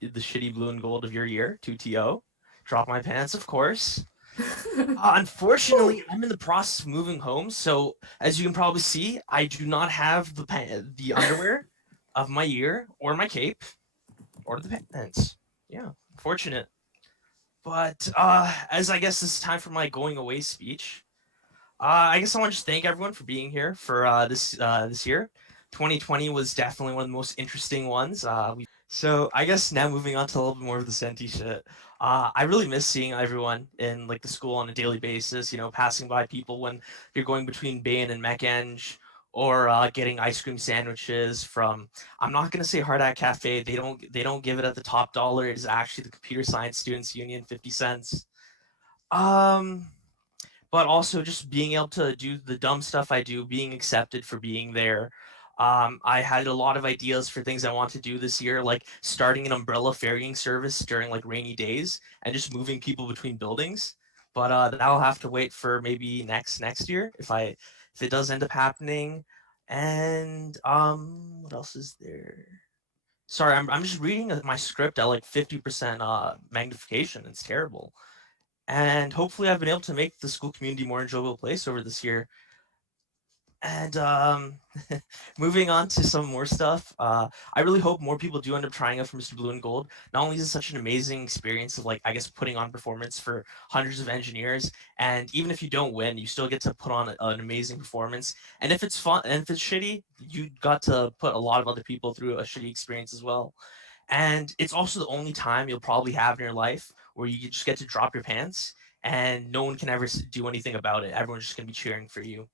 the shitty blue and gold of your year, 2TO. Drop my pants, of course. Unfortunately, I'm in the process of moving home, so as you can probably see, I do not have the underwear of my year, or my cape, or the pants. Yeah, fortunate. But as I guess this is time for my going away speech, I guess I want to just thank everyone for being here for this year. 2020 was definitely one of the most interesting ones. So I guess now moving on to a little bit more of the Senti shit. I really miss seeing everyone in like the school on a daily basis. You know, passing by people when you're going between Bain and MECEng, or getting ice cream sandwiches from. I'm not gonna say Hard Hat Cafe. They don't give it at the top dollar. It is actually the Computer Science Students Union, 50 cents. Um, but also just being able to do the dumb stuff I do, being accepted for being there. I had a lot of ideas for things I want to do this year, like starting an umbrella ferrying service during like rainy days and just moving people between buildings. But that'll have to wait for maybe next year if it does end up happening. And what else is there? Sorry, I'm just reading my script at like 50% magnification. It's terrible. And hopefully I've been able to make the school community more enjoyable place over this year. And moving on to some more stuff, I really hope more people do end up trying out for Mr. Blue and Gold. Not only is it such an amazing experience of like I guess putting on performance for hundreds of engineers, and even if you don't win, you still get to put on an amazing performance. And if it's fun and if it's shitty, you got to put a lot of other people through a shitty experience as well. And it's also the only time you'll probably have in your life where you just get to drop your pants and no one can ever do anything about it. Everyone's just going to be cheering for you.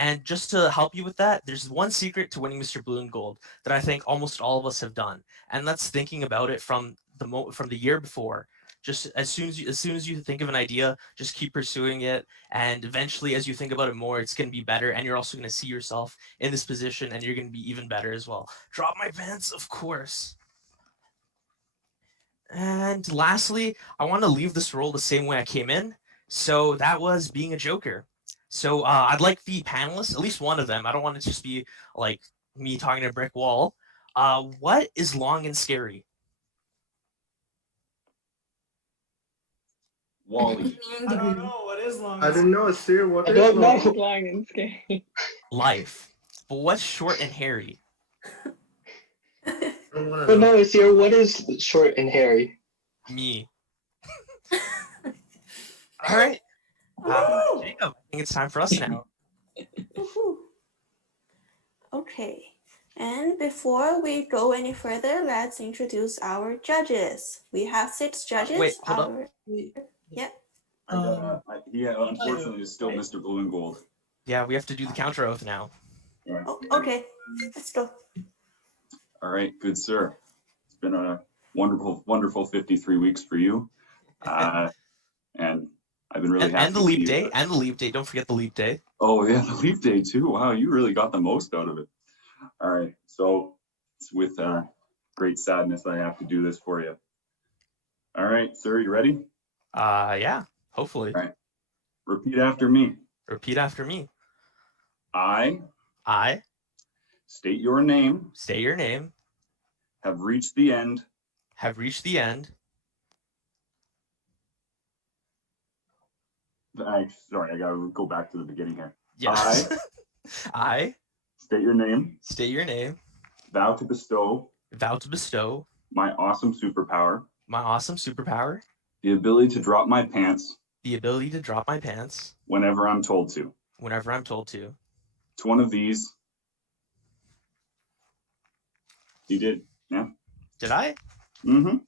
And just to help you with that, there's one secret to winning Mr. Blue and Gold that I think almost all of us have done, and that's thinking about it from from the year before. Just as soon as you think of an idea, just keep pursuing it, and eventually, as you think about it more, it's going to be better, and you're also going to see yourself in this position, and you're going to be even better as well. Drop my pants, of course. And lastly, I want to leave this role the same way I came in. So that was being a Joker. So I'd like the panelists, at least one of them. I don't want it to just be like me talking to a brick wall. What is long and scary? Wally. I don't know what is long. I don't know, Sir. What I is don't know. long? Long and scary. Life. But what's short and hairy? I don't want But to know. no, Sierra, what is short and hairy? Me. All right. Jacob, I think it's time for us now. Woohoo. Okay, and before we go any further, let's introduce our judges. We have 6 judges. Wait, hold up. Yeah. Unfortunately, it's still Mr. Blue and Gold. Yeah, we have to do the counter oath now. Oh, okay, let's go. All right, good sir. It's been a wonderful 53 weeks for you. And I've been really happy. And the leap day. And the leap day. Don't forget the leap day. Oh, yeah, the leap day too. Wow, you really got the most out of it. All right, so it's with great sadness I have to do this for you. All right, sir, you ready? Yeah, hopefully. All right. Repeat after me. Repeat after me. I state your name. State your name. Have reached the end. Have reached the end. Sorry, I gotta go back to the beginning here. Yes. I state your name. State your name. Vow to bestow. Vow to bestow. My awesome superpower. My awesome superpower. The ability to drop my pants. The ability to drop my pants. Whenever I'm told to. Whenever I'm told to. It's one of these. You did, yeah? Did I? Mm-hmm.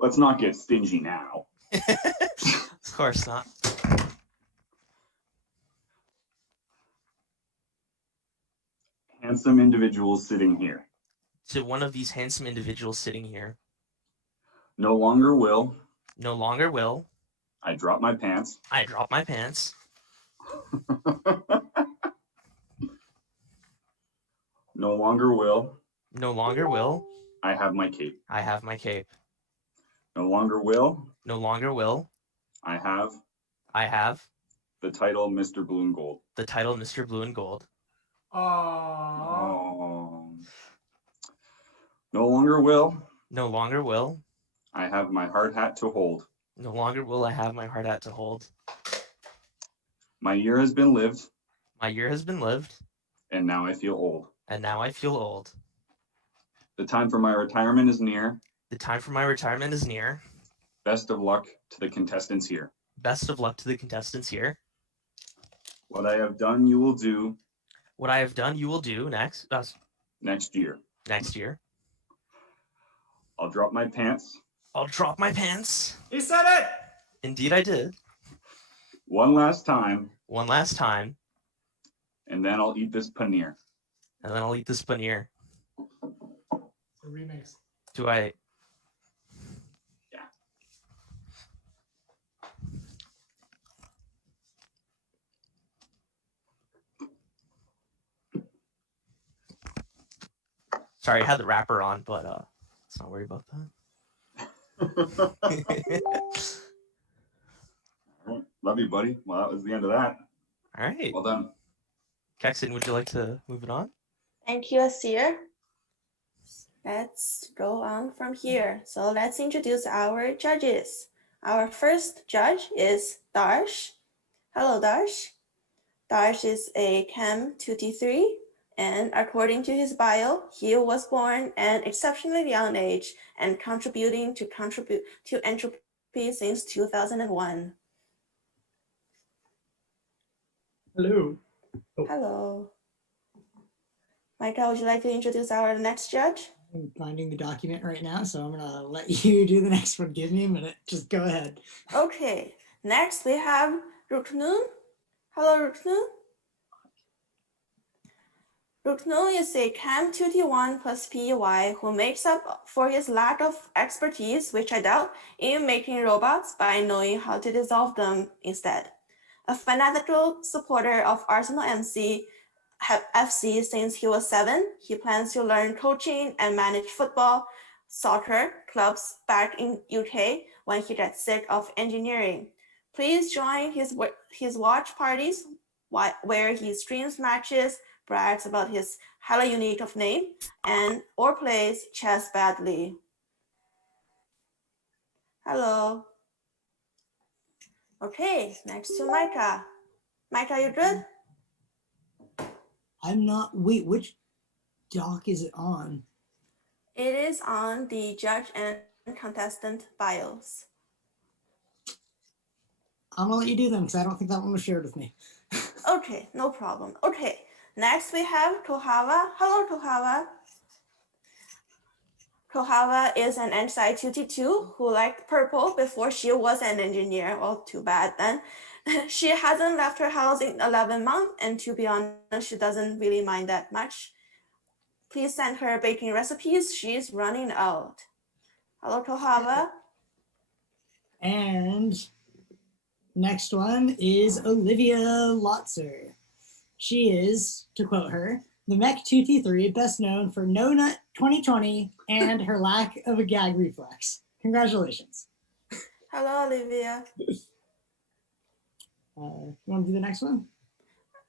Let's not get stingy now. Of course not. Handsome individuals sitting here. To one of these handsome individuals sitting here. No longer will. No longer will. I drop my pants. I drop my pants. No longer will. No longer will. I have my cape. I have my cape. No longer will. No longer will. I have. I have. The title Mr. Blue and Gold. The title Mr. Blue and Gold. Aww. Oh. No longer will No longer will. I have my hard hat to hold. No longer will I have my hard hat to hold. My year has been lived, My year has been lived, and now I feel old. and now I feel old. The time for my retirement is near. The time for my retirement is near. Best of luck to the contestants here. Best of luck to the contestants here. What I have done, you will do What I have done, you will do next next year. year. I'll drop my pants I'll drop my pants. He said it. Indeed, I did. one last time, One last time, and then I'll eat this paneer. and then I'll eat this paneer. A remix. Do I? Yeah. Sorry, I had the wrapper on, but let's not worry about that. Love you, buddy. Well, that was the end of that. All right. Well done. Kexon, would you like to move it on? Thank you, Asir. Let's go on from here. So let's introduce our judges. Our first judge is Darsh. Hello, Darsh. Darsh is a Chem 2T3, and according to his bio, he was born an exceptionally young age and contributing to entropy since 2001. Hello. Hello. Michael, would you like to introduce our next judge? I'm finding the document right now, so I'm gonna let you do the next one. Give me a minute. Just go ahead. Okay, next we have Ruknun. Hello, Ruknun. Ruknun is a Chem 2T1 plus PUI who makes up for his lack of expertise, which I doubt, in making robots by knowing how to dissolve them instead. A fanatical supporter of Arsenal FC since he was 7, he plans to learn coaching and manage football, soccer clubs back in UK when he gets sick of engineering. Please join his watch parties where he streams matches, brags about his hella unique of name, and or plays chess badly. Hello. Okay, next to Micah. Micah, you good? I'm not. Wait, which doc is it on? It is on the judge and contestant bios. I'm gonna let you do them because I don't think that one was shared with me. Okay, no problem. Okay, next we have Kohava. Hello, Kohava. Kohava is an NSI 2T2 who liked purple before she was an engineer. Well, too bad then. She hasn't left her house in 11 months, and to be honest, she doesn't really mind that much. Please send her baking recipes. She's running out. Hello, Kohava. And next one is Olivia Lotzer. She is, to quote her, the Mech 2T3 best known for No Nut 2020 and her lack of a gag reflex. Congratulations. Hello, Olivia. You want to do the next one?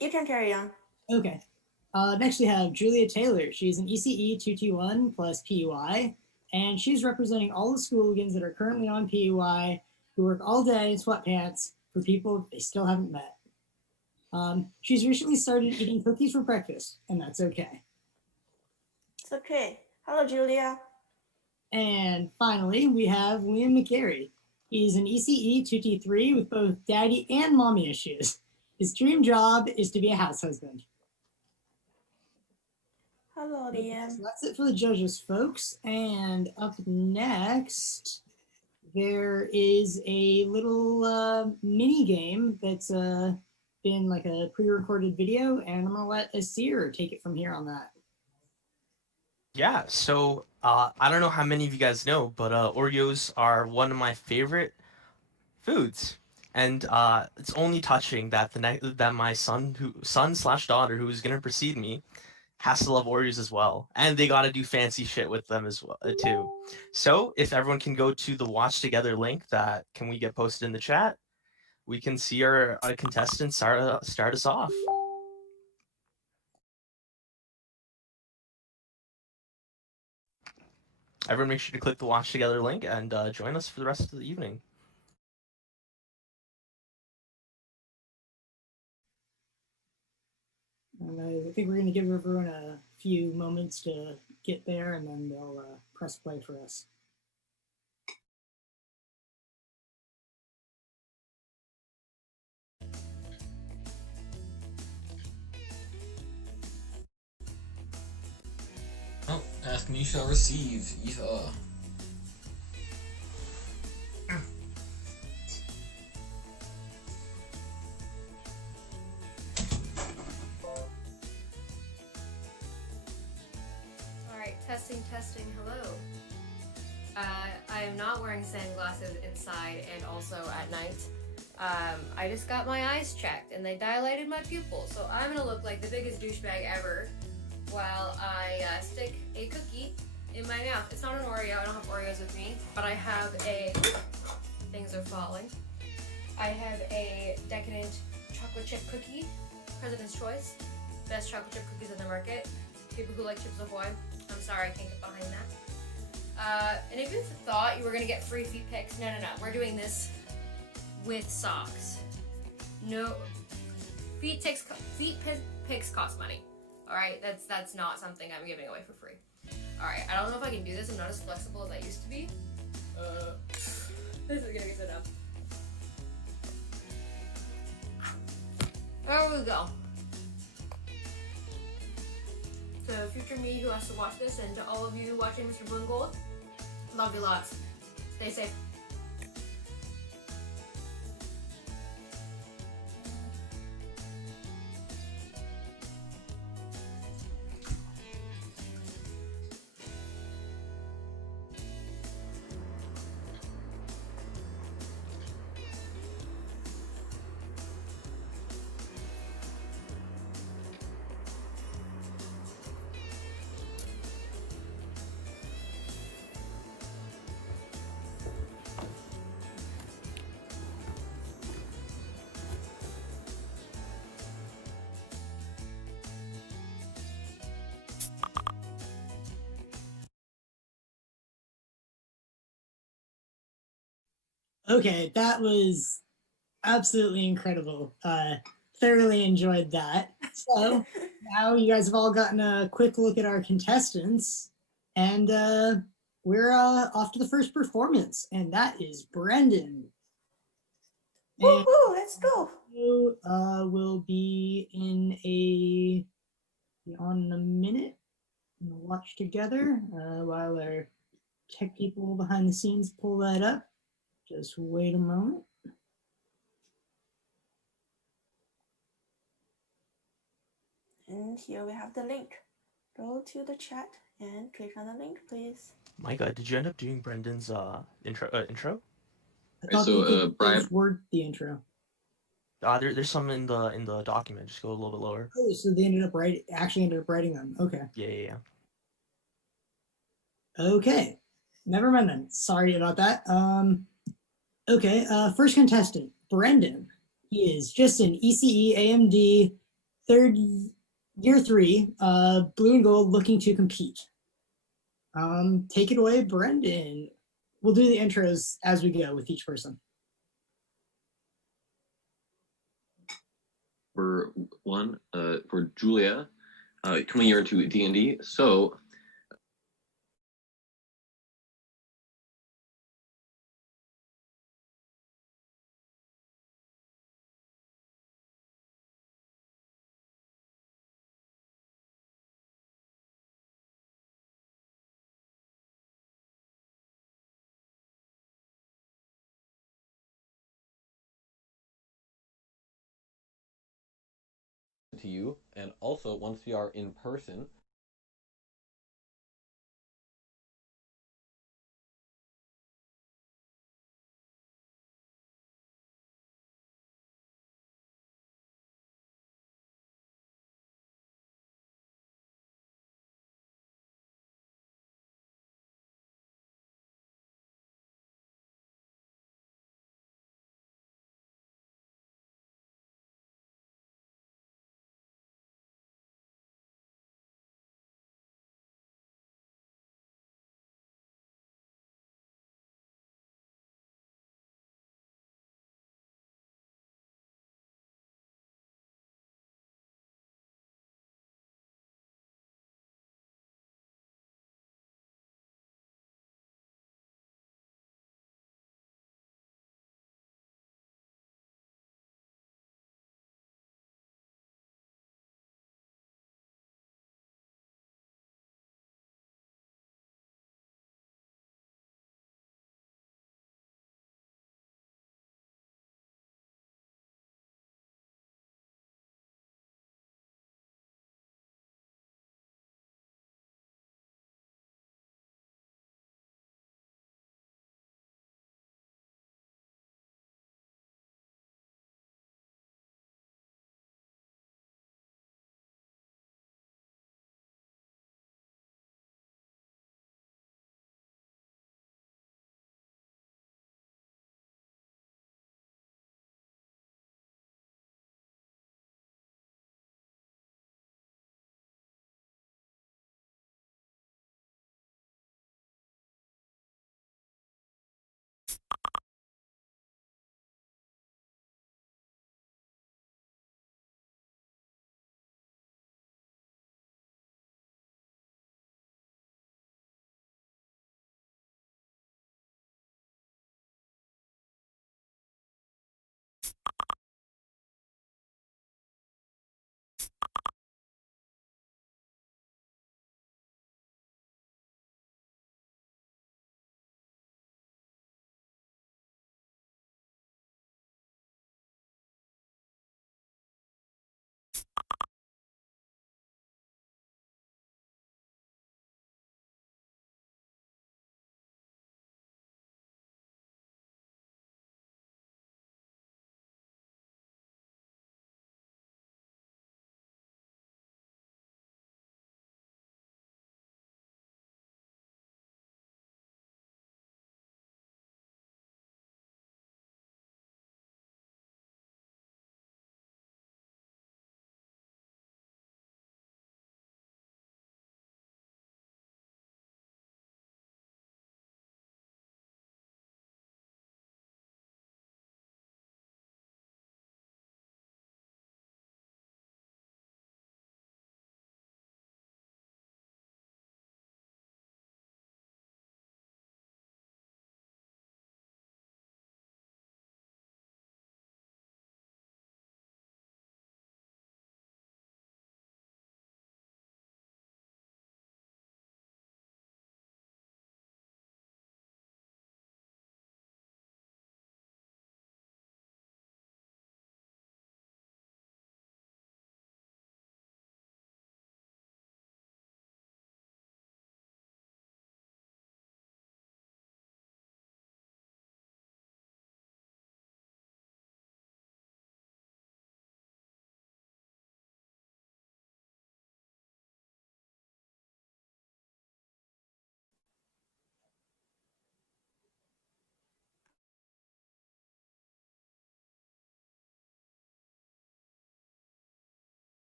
You can carry on. Okay. Next we have Julia Taylor. She's an ECE 2T1 plus PUI, and she's representing all the schooligans that are currently on PUI who work all day in sweatpants for people they still haven't met. She's recently started eating cookies for breakfast, and that's okay. It's okay. Hello, Julia. And finally, we have Liam McGarry. He's an ECE 2T3 with both daddy and mommy issues. His dream job is to be a house husband. Hello, Okay, Liam. so that's it for the judges, folks. And up next, there is a little mini game that's been like a pre-recorded video, and I'm gonna let Asir take it from here on that. Yeah, so I don't know how many of you guys know, but Oreos are one of my favorite foods, and it's only touching that that my son/daughter who is gonna precede me has to love Oreos as well, and they got to do fancy shit with them as well too. So if everyone can go to the Watch Together link that can we get posted in the chat, we can see our contestants start us off. everyone make sure to click the Watch Together link and join us for the rest of the evening. And I think we're going to give everyone a few moments to get there, and then they'll press play for us. Oh, ask me, you shall receive. Yeehaw. Alright, testing, hello. I am not wearing sunglasses inside and also at night. I just got my eyes checked and they dilated my pupils, so I'm gonna look like the biggest douchebag ever while I stick a cookie in my mouth. It's not an Oreo, I don't have Oreos with me, but I have a, things are falling. I have a decadent chocolate chip cookie, President's Choice, best chocolate chip cookies in the market. People who like Chips Ahoy, I'm sorry, I can't get behind that. And if you thought you were gonna get free feet pics, no, we're doing this with socks. No, feet pics cost money. All right, that's not something I'm giving away for free. All right, I don't know if I can do this. I'm not as flexible as I used to be. This is gonna be so dumb. There we go. To future me who has to watch this, and to all of you watching Mr. Blue and Gold, love you lots. Stay safe. Okay, that was absolutely incredible. Thoroughly enjoyed that. So now you guys have all gotten a quick look at our contestants, and we're off to the first performance, and that is Brendan. And Woohoo, let's go. we'll be on a minute. We'll watch together while our tech people behind the scenes pull that up. Just wait a moment. And here we have the link. Go to the chat and click on the link, please. Micah, did you end up doing Brendan's intro? I thought so, you could Brian- just word the intro. There's some in the document. Just go a little bit lower. Oh, so they actually ended up writing them. Okay. Yeah. Okay. Never mind then. Sorry about that. Okay. First contestant, Brendan. He is just an ECE AMD year 3, blue and gold, looking to compete. Take it away, Brendan. We'll do the intros as we go with each person. For one, for Julia, coming here into D&D. So To you, and also once we are in person,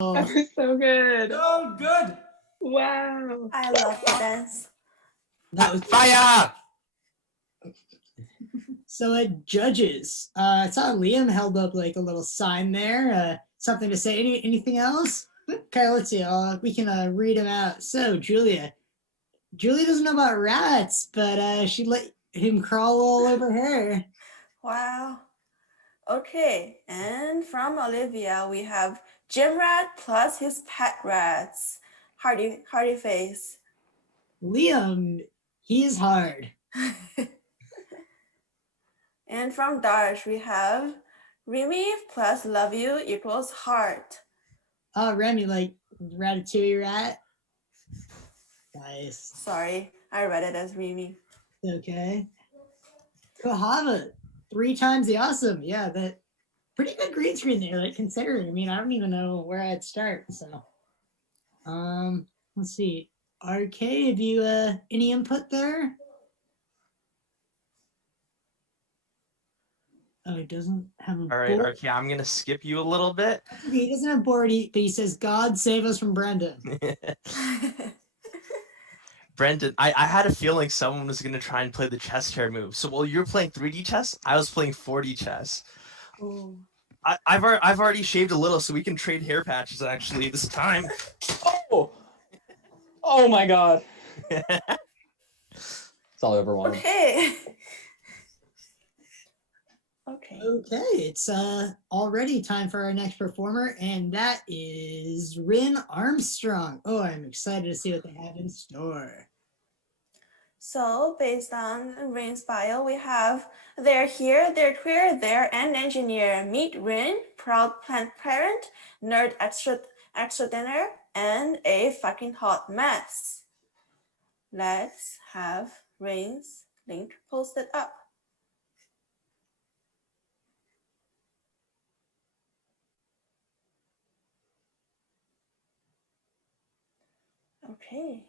That was so good. Oh, good. Wow. I love the dance. That was Fire! so. Judges. I saw Liam held up like a little sign there. Something to say. Anything else? Okay, let's see. We can read them out. So Julia. Julia doesn't know about rats, but she let him crawl all over her. Wow. Okay, and from Olivia, we have gym rat plus his pet rats. Hardy face. Liam, he is hard. And from Darsh, we have Remy plus love you equals heart. Oh, Remy, like Ratatouille rat. Nice. Sorry, I read it as Remy. Okay. Kahava, 3 times the awesome. Yeah, that pretty good green screen there, like considering. I mean, I don't even know where I'd start. So let's see. RK, have you any input there? Oh, he doesn't have a All right, board. okay, I'm gonna skip you a little bit. He doesn't have board, but he says, God save us from Brendan. Brendan, I had a feeling someone was gonna try and play the chess chair move. So while you were playing 3D chess, I was playing 4D chess. Ooh. I've already shaved a little, so we can trade hair patches actually this time. Oh! Oh my god. That's all I ever wanted. Okay. Okay. Okay, it's already time for our next performer, and that is Rin Armstrong. Oh, I'm excited to see what they have in store. So based on Rin's bio, we have they're here, they're queer, they're an engineer. Meet Rin, proud plant parent, nerd extra dinner, and a fucking hot mess. Let's have Rin's link posted up. Okay.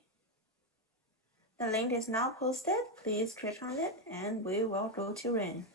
The link is now posted. Please click on it and we will go to Rin.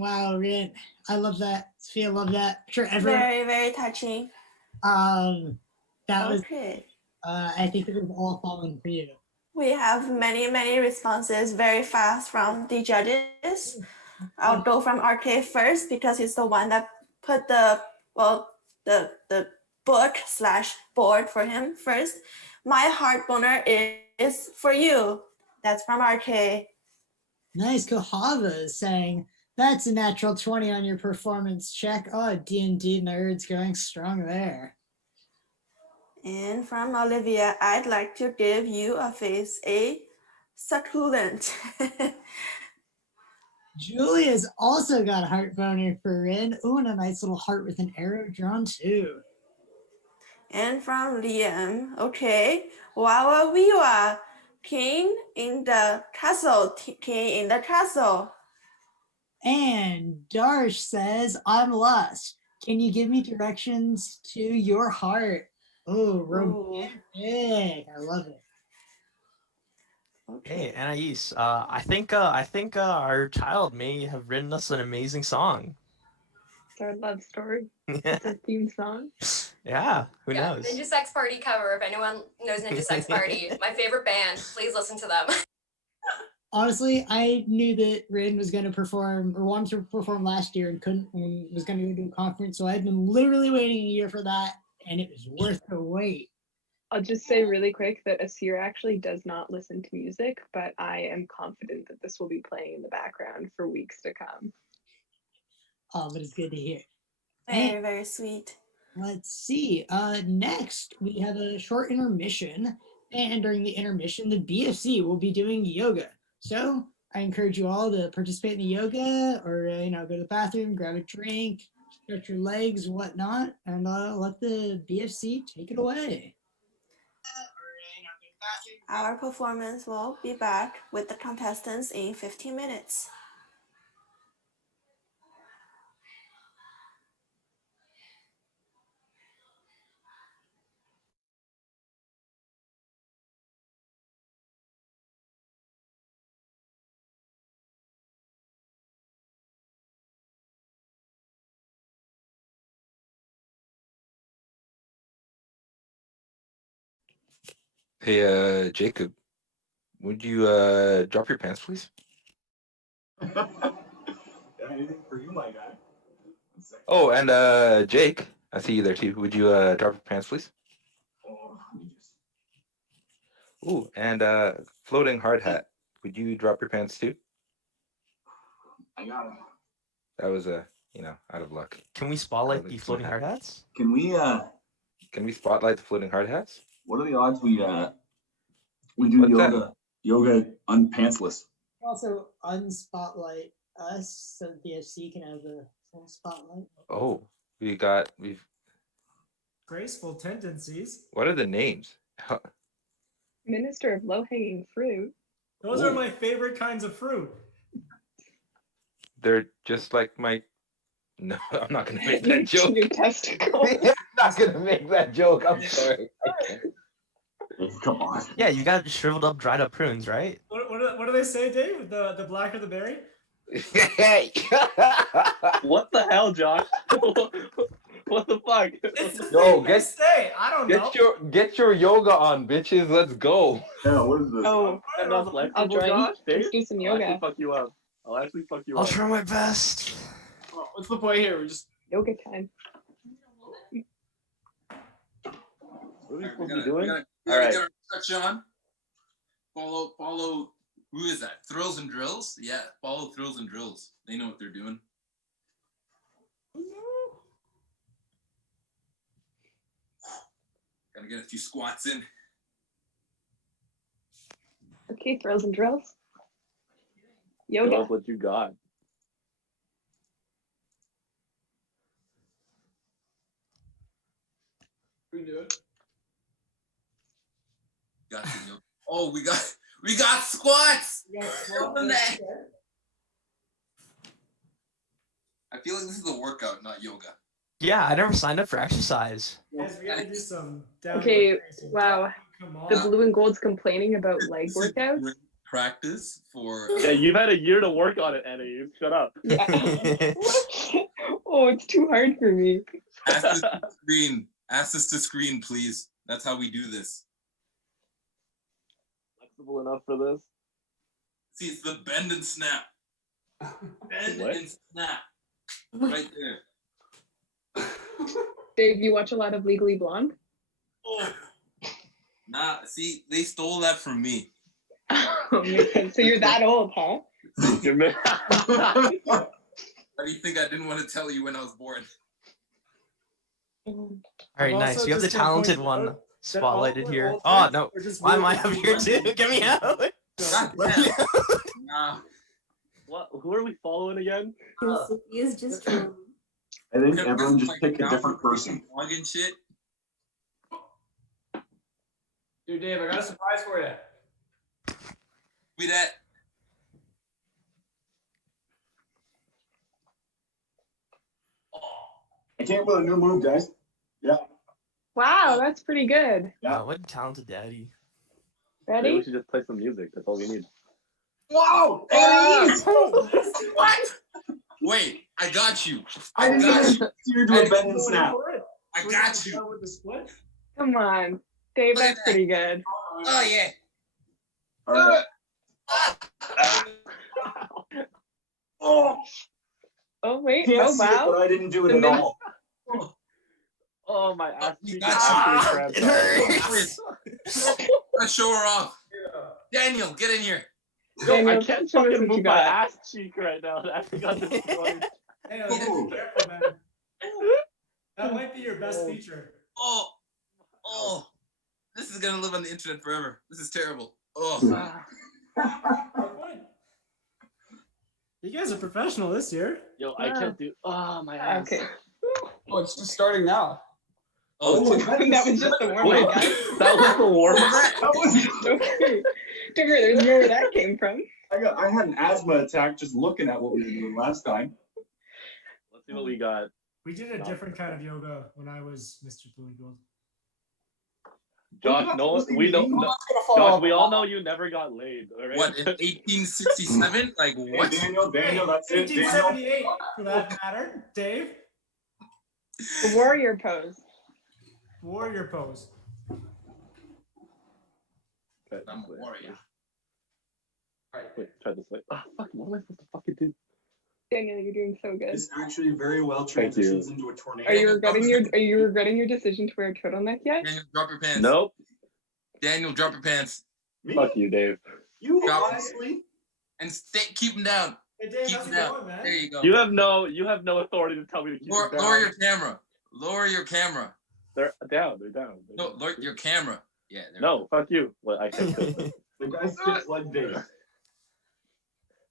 Wow, Rin, I love that. Sophia, love that. I'm sure everyone. Very, very touching. That was. Okay. I think it was all falling for you. We have many, many responses very fast from the judges. I'll go from RK first because he's the one that put the book/board for him first. My heart boner is for you. That's from RK. Nice. Kohava is saying, that's a natural 20 on your performance check. Oh, D&D nerds going strong there. And from Olivia, I'd like to give you a succulent. Julia's also got a heart boner for Rin. Ooh, and a nice little heart with an arrow drawn too. And from Liam, okay, Wawawiwa, king in the castle, king in the castle. And Darsh says, I'm lost. Can you give me directions to your heart? Oh, romantic. I love it. Okay. Hey, Anais, I think our child may have written us an amazing song. It's our love story. It's our theme song. Yeah, who knows? Ninja Sex Party cover. If anyone knows Ninja Sex Party, my favorite band. Please listen to them. Honestly, I knew that Rin was going to perform or wanted to perform last year and couldn't, and was going to go to a conference. So I've been literally waiting a year for that, and it was worth the wait. I'll just say really quick that Asir actually does not listen to music, but I am confident that this will be playing in the background for weeks to come. Oh, but it's good to hear. Very, very sweet. Let's see. Next, we have a short intermission. And during the intermission, the BFC will be doing yoga. So I encourage you all to participate in the yoga or, go to the bathroom, grab a drink, stretch your legs, whatnot, and let the BFC take it away. Our performance will be back with the contestants in 15 minutes. Hey, Jacob, would you drop your pants, please? Anything for you, my guy. Oh, and Jake, I see you there too. Would you drop your pants, please? Ooh, and floating hard hat. Would you drop your pants too? I got it. That was out of luck. Can we spotlight the floating hard hats? Can we spotlight the floating hard hats? what are the odds we do What's yoga unpantsless? Also, unspotlight us so the BFC can have the full spotlight. Oh, we've Graceful tendencies. what are the names? Minister of low-hanging fruit. Those Ooh. are my favorite kinds of fruit. They're just like my. No, I'm not gonna make that joke. Your testicles. I'm not gonna make that joke. I'm sorry. Come on. Yeah, you got shriveled up, dried up prunes, right? What do they say, Dave? The blacker the berry? What the hell, Josh? What the fuck? It's the Yo, thing they say. I don't know. get your yoga on, bitches. Let's go. Yeah, what is this? Oh, Enough left. I'll join. Josh, Let's do some I'll actually yoga. fuck you up. I'll actually fuck you I'll up. try my best. Oh, what's the point here? We just Yoga time. What are we supposed to be doing? All right. Sean, follow. Who is that? Thrills and Drills? Yeah, follow Thrills and Drills. They know what they're doing. Gotta get a few squats in. Okay, thrills and drills. Show Yoga. us what you got. we do it. Got some yoga. Oh, we got squats. Doing that. I feel like this is a workout, not yoga. Yeah, I never signed up for exercise. Guys, we gotta do some downward Okay, facing. wow. Come The on. blue and gold's complaining about leg This is workouts. practice for. Yeah, you've had a year to work on it, Annie. Shut up. Yeah. Oh, it's too hard for me. Access to screen. Access to screen, please. That's how we do this. Flexible enough for this? See, it's the bend and snap. Bend What? and snap. Right there. Dave, you watch a lot of Legally Blonde? Oh. Nah, see, they stole that from me. Oh, so you're that old, huh? How do you think I didn't want to tell you when I was born? All right, I'm nice. also You have the just gonna point talented out one that spotlighted all here. old Oh friends no, are just why am I really up here too? funny. Get me out. God damn. Nah. What? Who are we following again? Sophia's just true. I think everyone just pick a different person. Log and shit. Dude, Dave, I got a surprise for you. Be that. I came with a new move, guys. Yeah. Wow, that's pretty good. Wow, what a talented daddy. Maybe we Ready? should just play some music. That's all we need. Wow! What? Wait, I got you. I didn't got even you. you do a bend and snap. I got you. With the split? Come on. Dave, Look at that's that. pretty good. Oh yeah. All right. Oh, Oh, wait. can't Oh, see it, but wow. I didn't do it The at minute- all. Oh, my ass You cheek got is you. actually cramped It up. hurts. Let's show her off. Daniel, get in here. Yo, I Daniel, can't show us fucking what you move my got. ass cheek right now. That got destroyed. Hey, let's be careful, man. That might be your best feature. Oh. This is gonna live on the internet forever. This is terrible. Oh. You guys are professional this year. Yo, I can't do. Oh, my ass. Okay. Oh, it's just starting now. Oh, That was just the warm Wait, up, guys. that was the warm up. Don't worry. Don't worry, there's more where that came from. I had an asthma attack just looking at what we were doing last time. Let's see what we got. We did a different kind of yoga when I was Mr. Blue and Gold. Josh, no, we don't. No, Josh, we all know you never got laid. All right? what, in 1867? Like Hey, what? Daniel, that's it. Daniel. 1878, for that matter. Dave, The warrior pose. warrior pose. Okay, I'm a warrior. wait, try this way. Oh, fuck, what am I supposed to fucking do? Daniel, you're doing so good. This actually very well Thank you. transitions into a tornado. Are you regretting your decision to wear a turtleneck yet? Daniel, drop your pants. Nope. Daniel, drop your pants. Me? Fuck you, Dave. You Drop it. honestly? And keep them down. Hey, Dave, Keep how's them it down. going, man? There you go. You have no authority to tell me to keep them down. Lower your camera. Lower your camera. They're down. They're down. No, lower your camera. Yeah. There No, fuck you. Well, I can't. The guy skips leg days.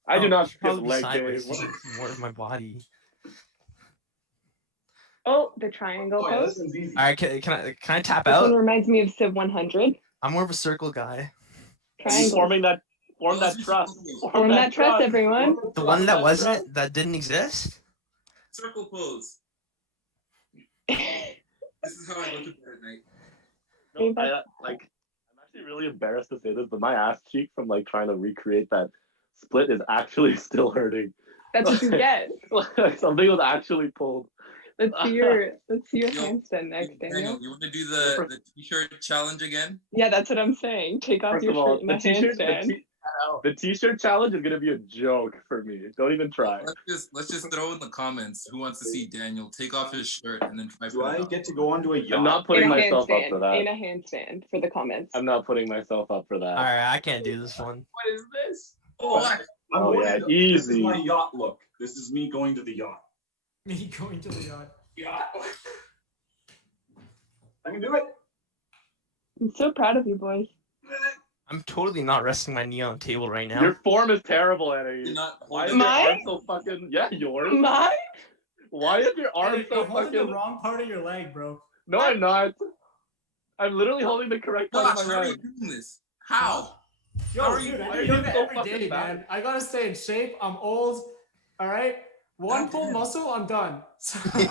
I do not skip Probably leg sideways. days. More of my body. Oh, the triangle Oh, yeah, pose. this one's easy. All right, can I tap This one out? reminds me of Civ 100. I'm more of a circle guy. Triangle. Form that trust. Form that trust, everyone. The one that didn't exist. Circle pose. This is how I go to bed at night. No, I'm actually really embarrassed to say this, but my ass cheek from like trying to recreate that split is actually still hurting. That's what you get. Something was actually pulled. Let's see your Yo, handstand next, Daniel. You want to do the t-shirt challenge again? Yeah, that's what I'm saying. Take off First your of all, shirt in a the t-shirt, handstand. the t-shirt challenge is gonna be a joke for me. Don't even try. Let's just throw in the comments who wants to see Daniel take off his shirt and then try. Do I get to go onto a yacht? I'm not putting In a myself up handstand. for that. In a handstand for the comments. I'm not putting myself up for that. All right, I can't do this one. What is this? I'm Oh, going yeah, to- This is easy. my yacht look. This is me going to the yacht. Me going to the yacht. Yacht. I can do it. I'm so proud of you, boys. I'm totally not resting my knee on the table right now. Your form is terrible, Eddie. You're not Why is holding your Mine? arm so fucking? Yeah, yours. Mine? Why is your arm Hey, so you're holding fucking? the wrong part of your leg, bro. No, I'm not. I'm literally holding the correct part Gosh, of my how are you leg. doing this? How? Yo, How are you- dude, why I are do you yoga so every fucking day, bad? man. I gotta stay in shape. I'm old. All right. One God pulled damn. muscle, I'm done. Dude,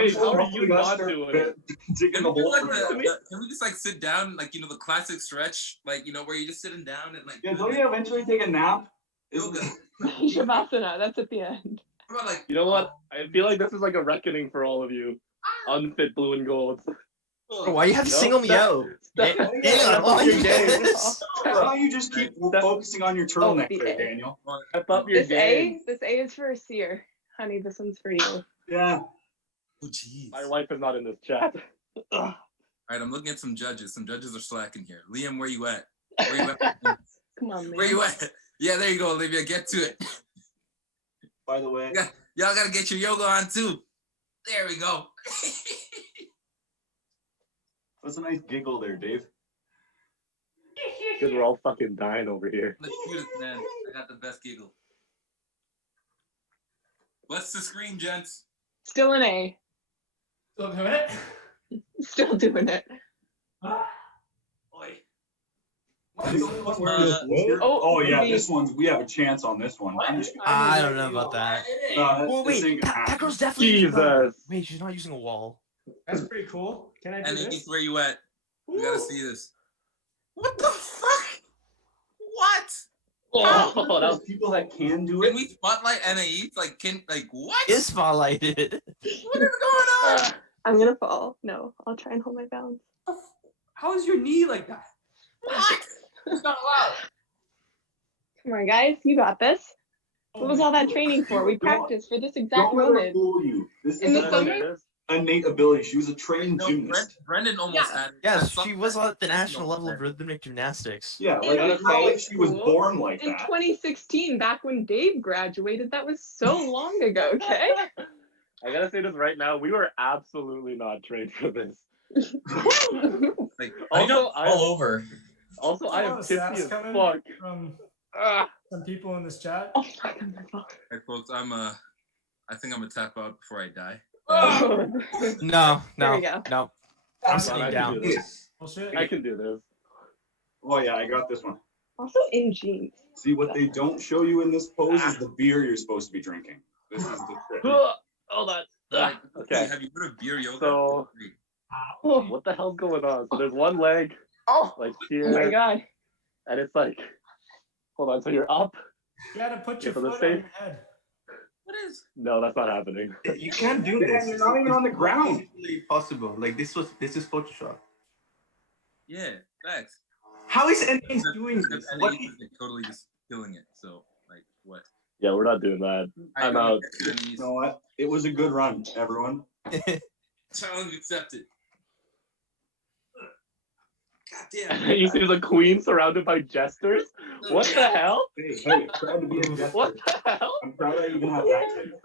Dave, how are Hopefully you guys not start doing it? digging the Can we, do hole like for you. can we just like sit down, like, you know, the classic stretch, like, you know, where you're just sitting down and like. Yeah, don't you eventually take a nap? Yoga. Shavasana, that's at the end. How about like, You know what? I feel like this is like a reckoning for all of you. Unfit blue and gold. Why you have to No, single me step- out? step- Daniel, step oh up my your game. goodness. Why don't you just keep focusing on your turtleneck the there, A. Daniel? Step up your This game. this A is for a seer. Honey, this one's for you. Yeah. oh jeez. My wife is not in this chat. All right, I'm looking at some judges. Some judges are slacking here. Liam, where you at? Where you at? Come on, man. Where you at? Yeah, there you go, Olivia. Get to it. By the way, Y'all gotta get your yoga on too. There we go. that's a nice giggle there, Dave. Because we're all fucking dying over here. The cutest man. I got the best giggle. What's the screen, gents? Still an A. Still doing it? Still doing it. Oi. This one where it's closer? Oh yeah, this one's. We have a chance on this one. I don't know about that. Oh This wait, ain't gonna that happen. girl's definitely. Jesus. Wait, she's not using a wall. That's pretty cool. Can I do And this? Iggy's, where you at? We gotta see this. What the fuck? What? Oh, that was There's people that can do Can it. we spotlight Anais? Like, what? Is spotlighted. What is going on? I'm gonna fall. No, I'll try and hold my balance. How is your knee like that? What? It's not allowed. Come on, guys, you got this. Oh What was all that training for? We practiced for this exact Don't let her moment. fool you. This In is the a summer? innate ability. She was a trained No, gymnast. Brendan almost Yeah. had it. Yes, That's she was at the something. national level of rhythmic gymnastics. Yeah, like it's not like she was born like In that. 2016, back when Dave graduated, that was so long ago, okay? I gotta say this right now. We were absolutely not trained for this. Like, Also, all over. Also, I A lot am of tipsy sass as coming fuck. from Ah. some people in this chat. Oh, fuck, I'm gonna fall. Hey, folks, I think I'm gonna tap out before I die. Oh. No, There no, we go. no. I I'm can sitting do down. this. Bullshit. I can do this. Oh yeah, I got this one. Also in jeans. See, what they don't show you in this pose is the beer you're supposed to be drinking. This is the trick. Hold on. Like, Okay. have you heard of beer yoga? So, Oh, what the hell's going on? So there's one leg, like here, oh my god. and it's like, hold on. So you're up? You gotta put your For the foot on safe- your head. What is? No, that's not happening. You can't do Man, this. you're not even on the ground. It's possible. Like this is Photoshop. Yeah, facts. How is anyone doing Except this? Anais What? is like, totally just killing it. So, like, what? Yeah, we're not doing that. I I'm know, out. Anais. You know what? It was a good run, everyone. Challenge accepted. God damn. You see the queen surrounded by jesters? What the hell? Hey, proud to be a jester. What the hell? I'm proud I even have that title.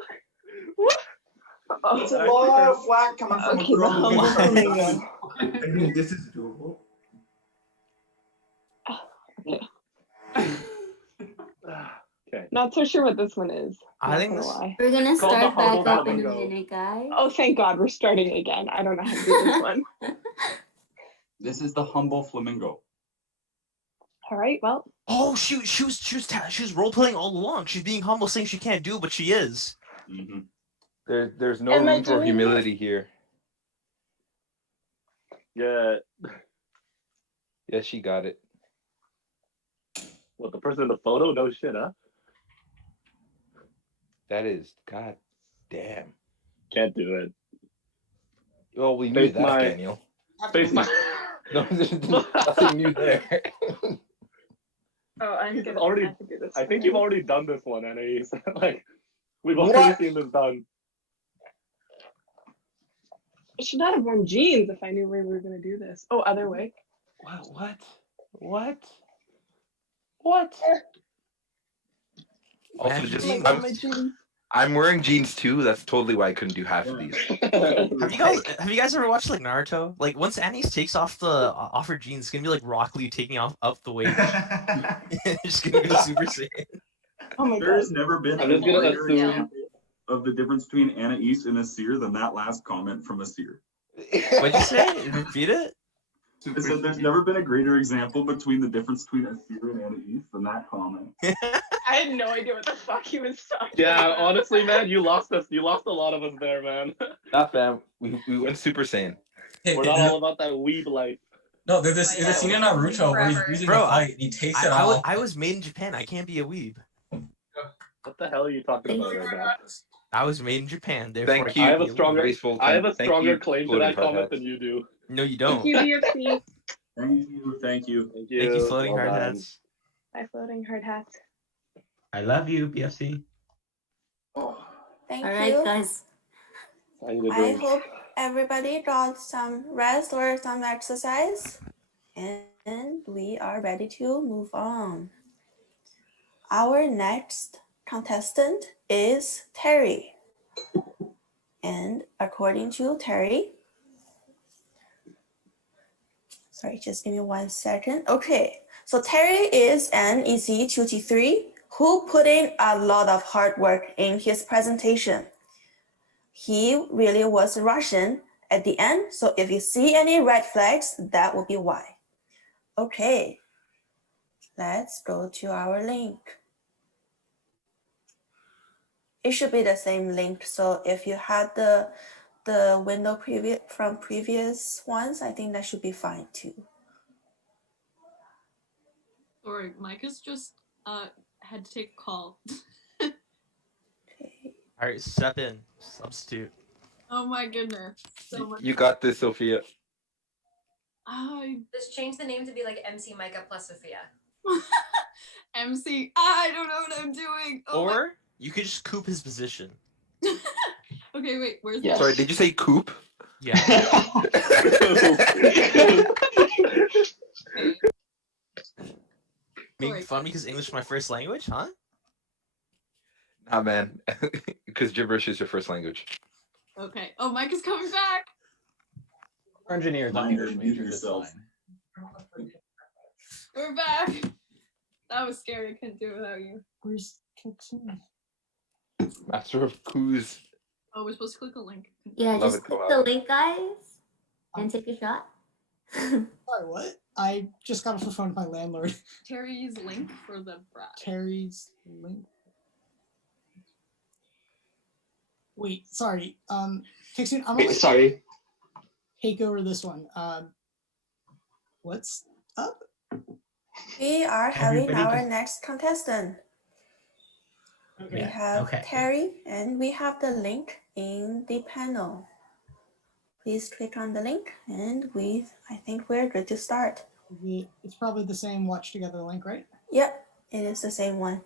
Oh, It's a lot of flack coming from okay, a girl. the humble flamingo. I mean, this is doable. Okay. Not so sure what this one is. I Not think gonna this- lie. We're gonna Called the start back humble up in a flamingo. minute, guys. Oh, thank God, we're starting again. I don't know how to do this one. This is the humble flamingo. All right, well, Oh, she was role playing all along. She's being humble, saying she can't do it, but she is. Mm-hmm. There's no Am I room for doing humility here. Yeah. Yeah, she got it. What, the person in the photo? No shit, huh? That is, god damn. Can't do it. Well, we knew Face that, my- Daniel. Face my. No, there's nothing new there. oh, I'm You've gonna already- have to do this. I think one. you've already done this one, Anais. Like, we've already seen this done. I should not have worn jeans if I knew we were gonna do this. Oh, other way. What? Also, Man, just jeans. I'm, My jeans. I'm wearing jeans too. That's totally why I couldn't do half of these. Have you guys ever watched like Naruto? Like once Annie takes off her jeans, it's gonna be like Rock Lee taking up the weight. Just gonna go Super Saiyan. Oh my There God. has never been I'm a just gonna greater assume- example of the difference between Anais and Asir than that last comment from Asir. What'd you say? Repeat it. I said there's never been a greater example between the difference between a Syrian and an East than that comment. I had no idea what the fuck he was talking Yeah, about. honestly, man, you lost us. You lost a lot of us there, man. Not fam. We went Super Saiyan. We're not all about that weeb life. No, there's a scene in Naruto where he's losing Bro, the fight and he takes it I off. was made in Japan. I can't be a weeb. What the hell are you talking about right now? I was made in Japan. Therefore, Thank I you. can't I have be a a stronger, weeb. I have a Thank stronger you, claim to Floating that Hard comment Hats. than you do. No, you Thank don't. you, BFC. Thank you. Thank you. Thank you, floating Well hard done. hats. Hi, floating hard hats. I love you, BFC. Thank All right, you. guys. I need a I drink. hope everybody got some rest or some exercise. And we are ready to move on. Our next contestant is Terry. And according to Terry, sorry, just give me 1 second. Okay, so Terry is an EC 2T3 who put in a lot of hard work in his presentation. He really was Russian at the end, so if you see any red flags, that will be why. Okay, let's go to our link. It should be the same link, so if you had the window from previous ones, I think that should be fine too. Sorry, Micah's just had to take a call. All right, step in. Substitute. Oh my goodness. So much. You got this, Sophia. Just change the name to be like MC Micah plus Sophia. MC. I don't know what I'm doing. Oh Or you could just coop his position. Okay, wait. Where's Yes. Sorry, did you say coop? Yeah. Making fun because English is my first language, huh? Nah, man. Because gibberish is your first language. Okay. Oh, Mike is coming back. We're engineers, not English Mute majors. It's yourself. fine. We're back. That was scary. I couldn't do it without you. Where's Kixon? Master of coups. Oh, we're supposed to click a link. Yeah, Love just it, click Koala. the link, guys, and take a shot. Sorry, what? I just got off the phone with my landlord. Terry's link for the brat. Terry's link. Wait, sorry. Kixon, I'm gonna Sorry. take over this one. What's up? We are having Everybody our just- next contestant. We Okay. have okay. Terry, and we have the link in the panel. Please click on the link, and I think we're good to start. It's probably the same watch together link, right? Yep, it is the same one.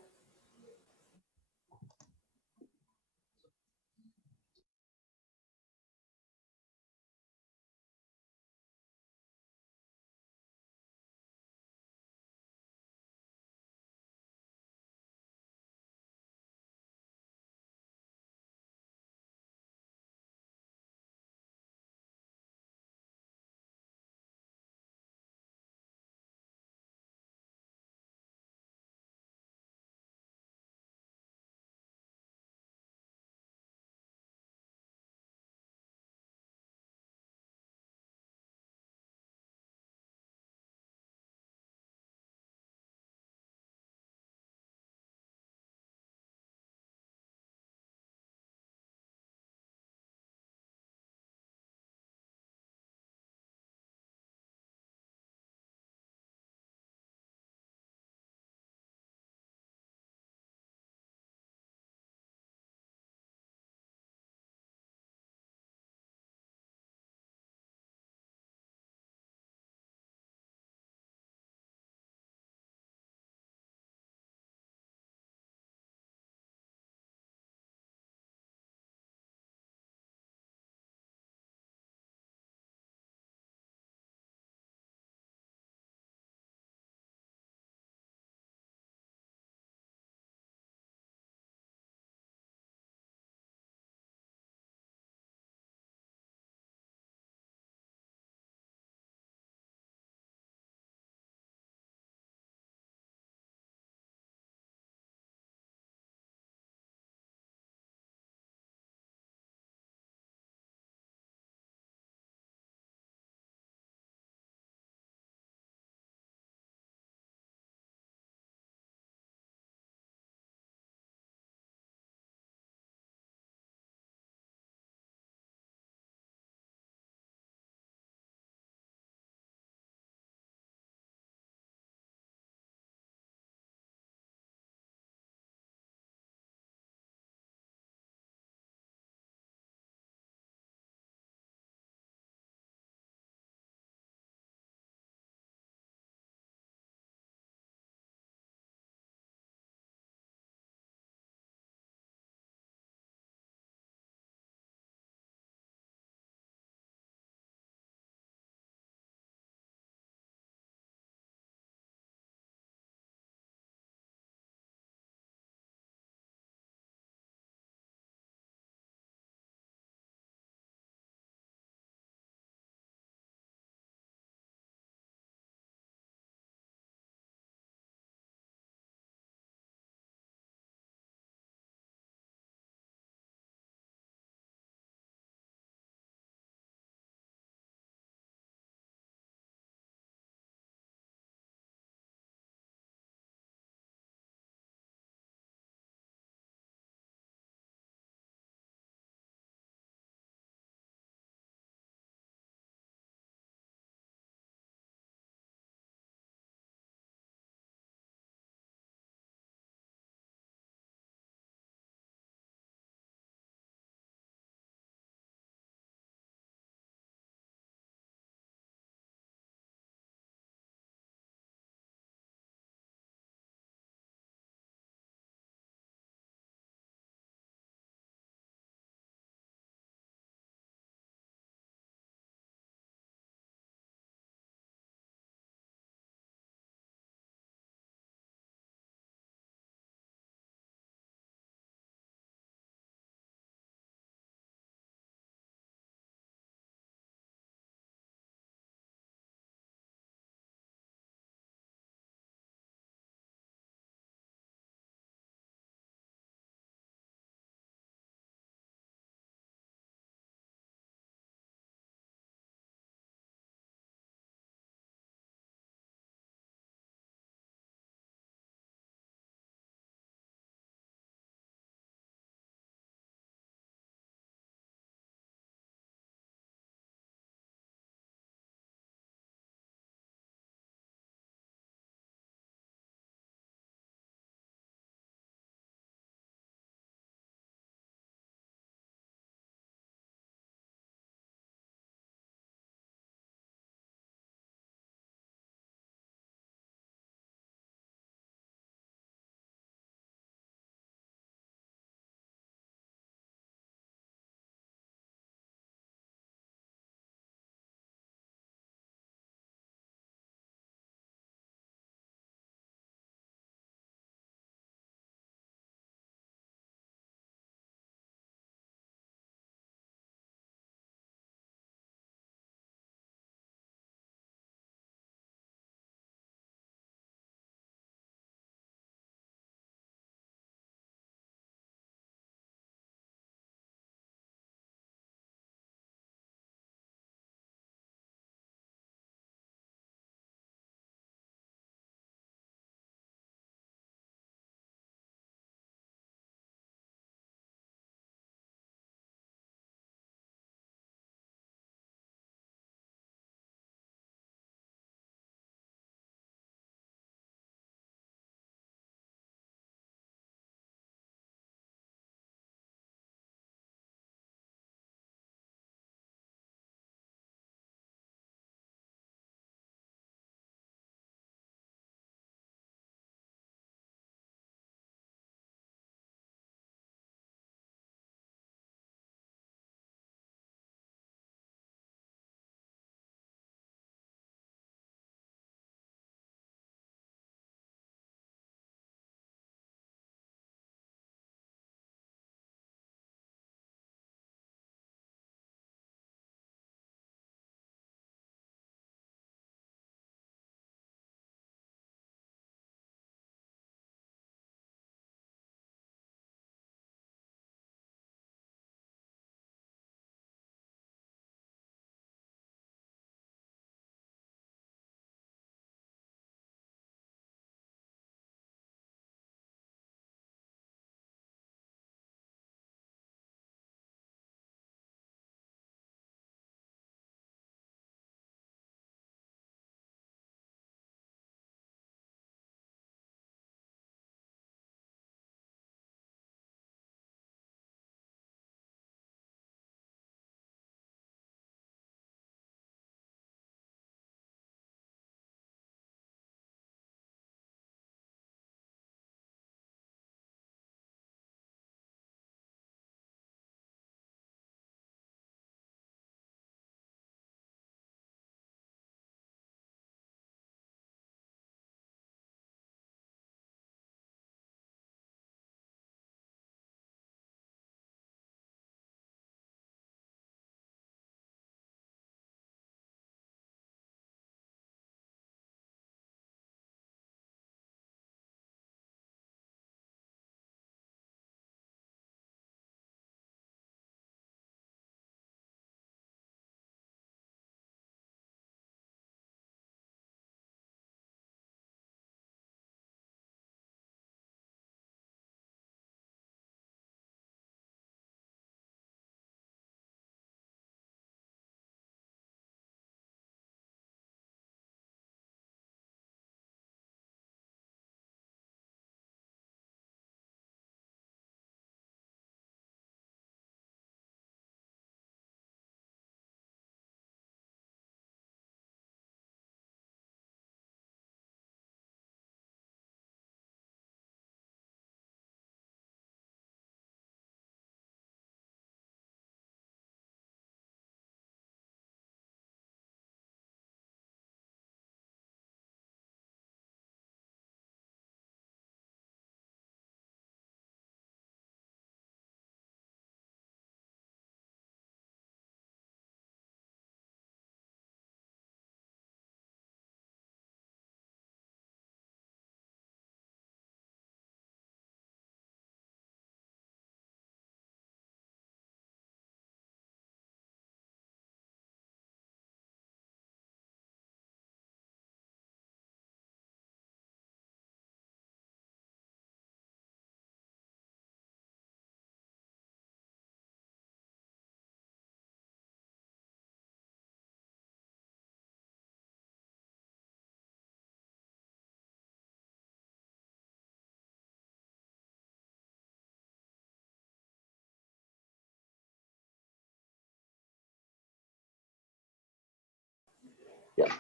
Yeah.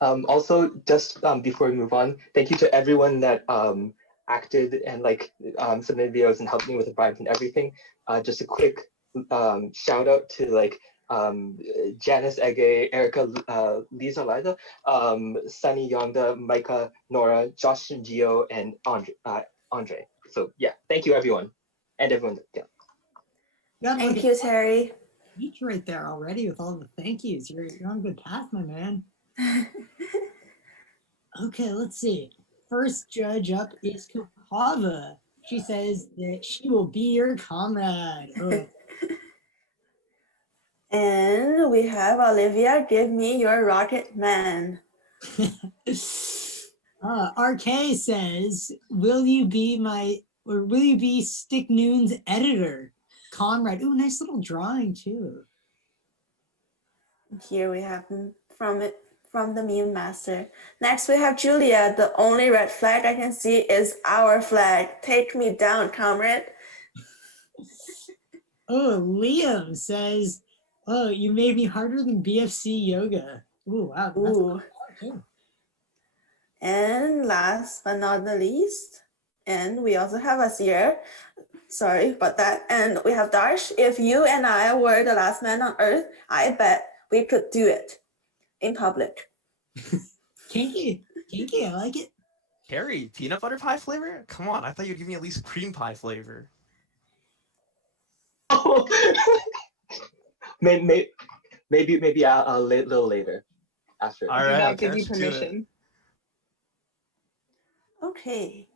Also, just before we move on, thank you to everyone that acted and like submitted videos and helped me with the vibes and everything. Just a quick shout out to like Janice Ege, Erica, Lisa Liza, Sunny Yonda, Micah, Nora, Josh and Gio, and Andre. So yeah, thank you everyone and everyone. Yeah. Thank you, Terry. Speech right there already with all the thank yous. You're on a good path, my man. Okay, let's see. First judge up is Kahava. She says that she will be your comrade. Oh. And we have Olivia, give me your rocket man. RK says, will you be Stick Noon's editor? Comrade. Ooh, nice little drawing too. Here we have from the meme master. Next we have Julia. The only red flag I can see is our flag. Take me down, comrade. Oh, Liam says, oh, you made me harder than BFC yoga. Ooh, wow. Ooh. And last but not the least, and we also have Asir. Sorry about that. And we have Darsh. If you and I were the last man on earth, I bet we could do it in public. Kinky, I like it. Carrie, peanut butter pie flavor? Come on, I thought you'd give me at least cream pie flavor. Maybe a little later after. All Do right, not give you let's do it. permission. Okay.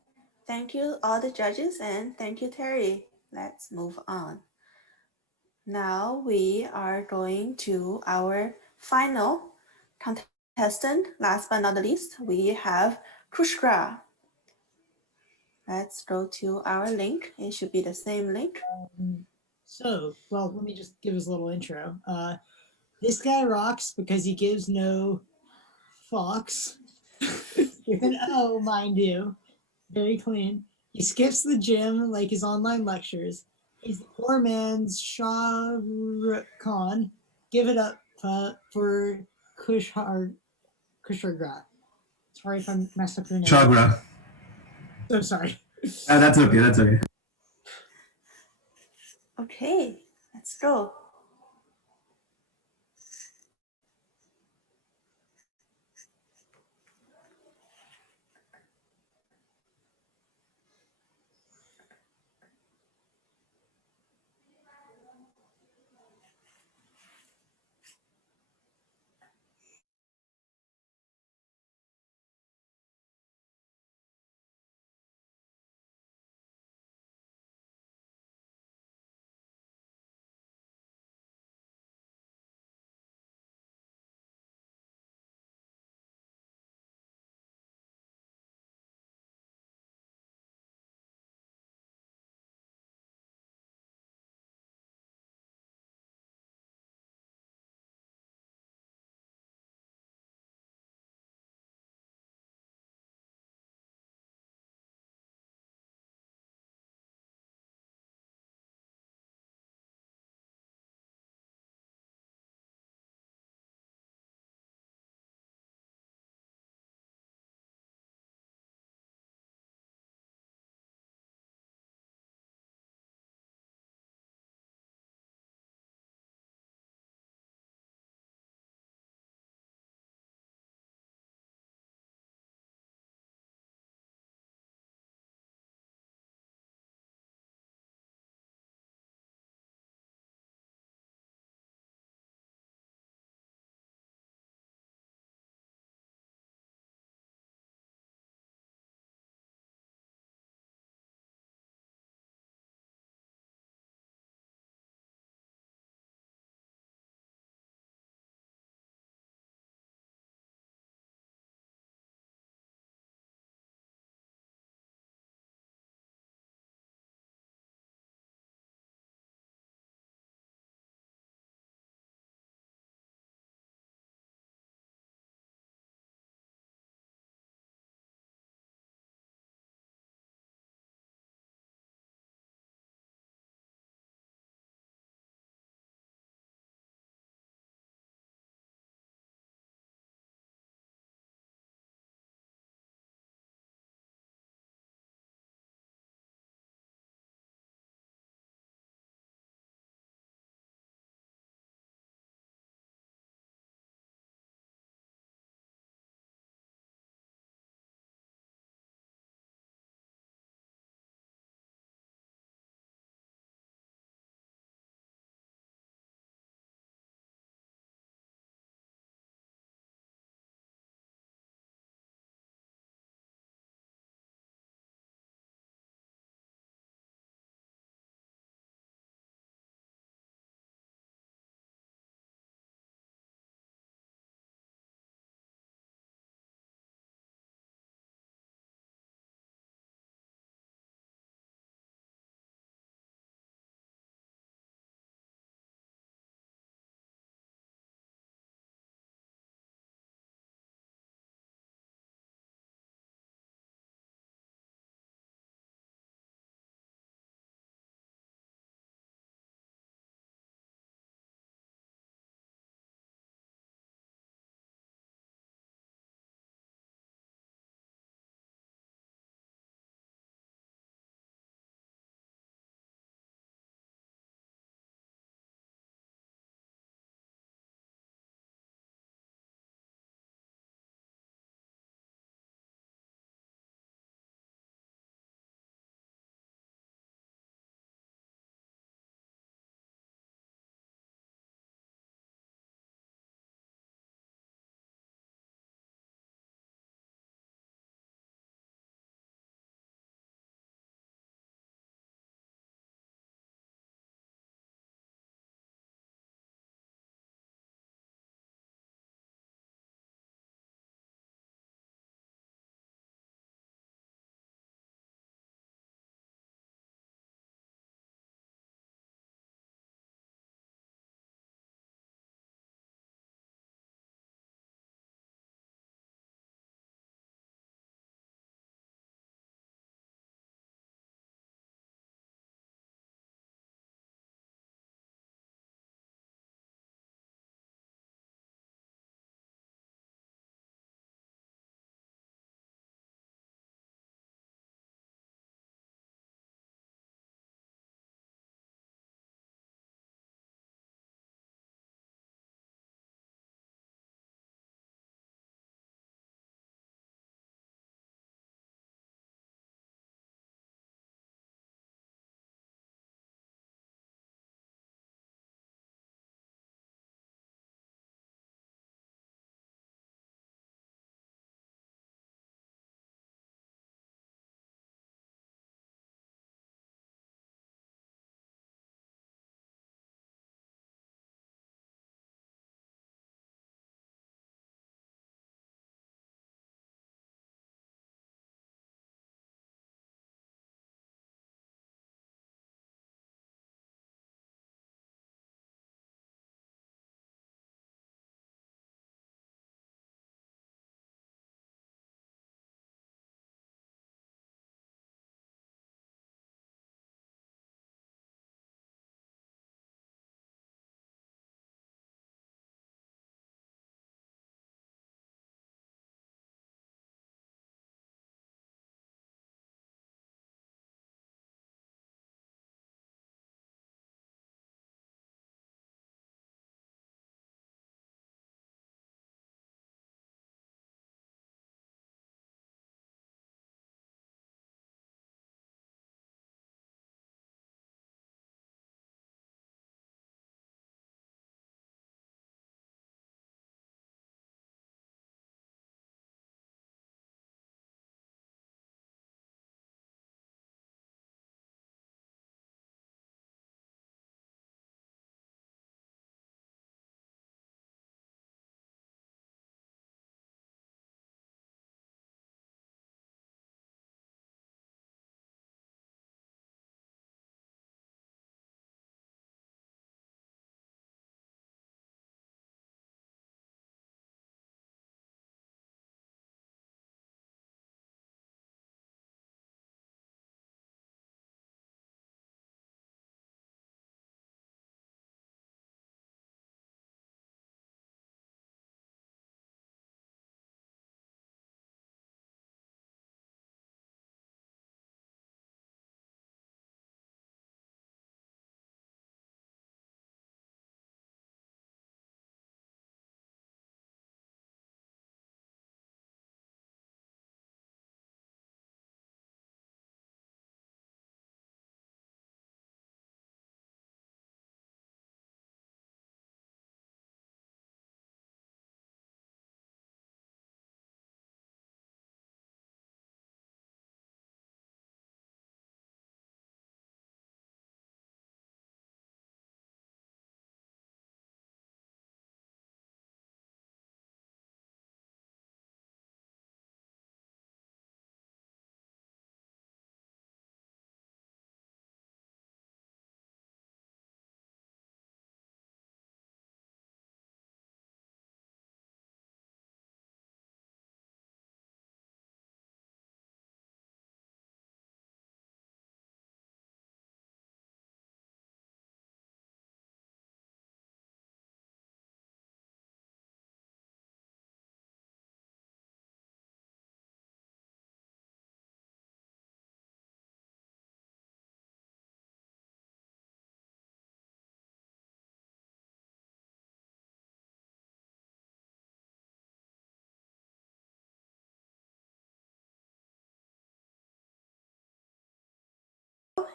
Thank you, all the judges, and thank you, Terry. Let's move on. Now we are going to our final contestant. Last but not the least, we have Krushka. Let's go to our link. It should be the same link. Well, let me just give us a little intro. This guy rocks because he gives no fucks. With an O, mind you. Very clean. He skips the gym like his online lectures. He's the poor man's Shah Rukh Khan. Give it up for Kushargra. Sorry if I messed up your name. Chagra. So sorry. That's okay. That's okay. Okay, let's go.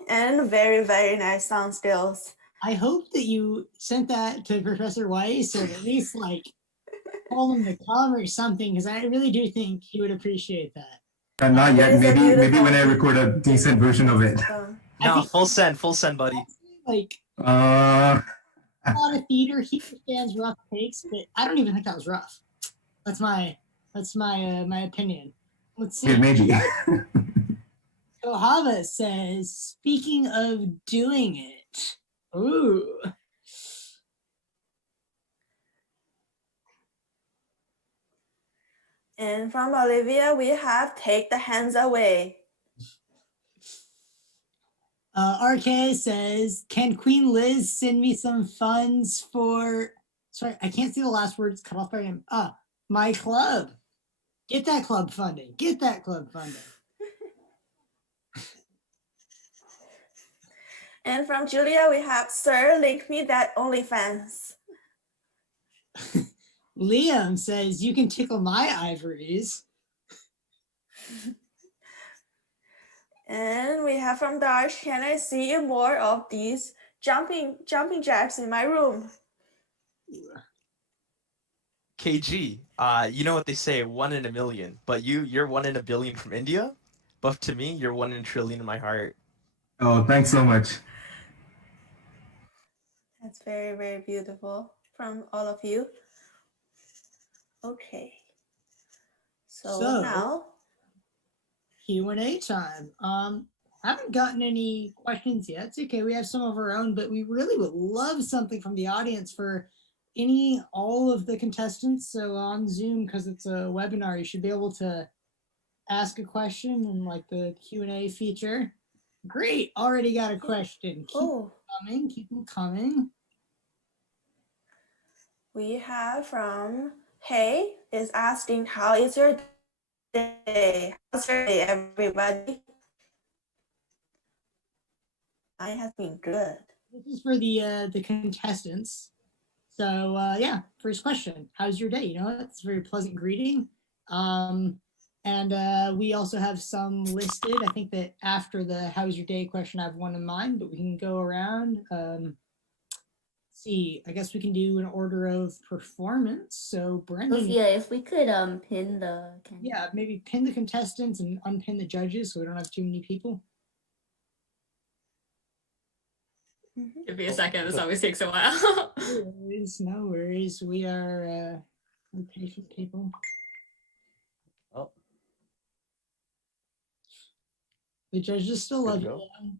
and very, very nice sound skills. I hope that you sent that to Professor Weiss, or at least like told him to come or something, because I really do think he would appreciate that. Not It yet. is a Maybe beautiful when I record a decent version of it. No, full send, buddy. Like Uh, a lot of theater, he understands rough takes, but I don't even think that was rough. That's my my opinion. Let's see. yeah, maybe. Kohava says, speaking of doing it. Ooh. And from Olivia, we have Take the Hands Away. RK says, can Queen Liz send me some funds for, sorry, I can't see the last words cut off by him. My club. Get that club funding. Get that club funding. And from Julia, we have Sir, link me that OnlyFans. Liam says, you can tickle my ivories. And we have from Darsh, can I see more of these jumping jacks in my room? KG, you know what they say, 1 in a million, but you're 1 in a billion from India, but to me, you're 1 in a trillion in my heart. Oh, thanks so much. That's very, very beautiful from all of you. Okay. So now Q&A time. Haven't gotten any questions yet. It's okay, we have some of our own, but we really would love something from the audience for all of the contestants. So on Zoom, because it's a webinar, you should be able to ask a question in like the Q&A feature. Great, already got a question. Keep them coming. we have from Hey is asking, how is your day? How's your day, everybody? Mine has been good. This is for the contestants. So yeah, first question, how's your day? You know, it's a very pleasant greeting. And we also have some listed. I think that after the how's your day question, I have one in mind, but we can go around. See, I guess we can do an order of performance. So Brendan. Sophia, if we could pin the Yeah, maybe pin the contestants and unpin the judges so we don't have too many people. Give me a second. This always takes a while. No worries. We are patient people. Oh. The judges still love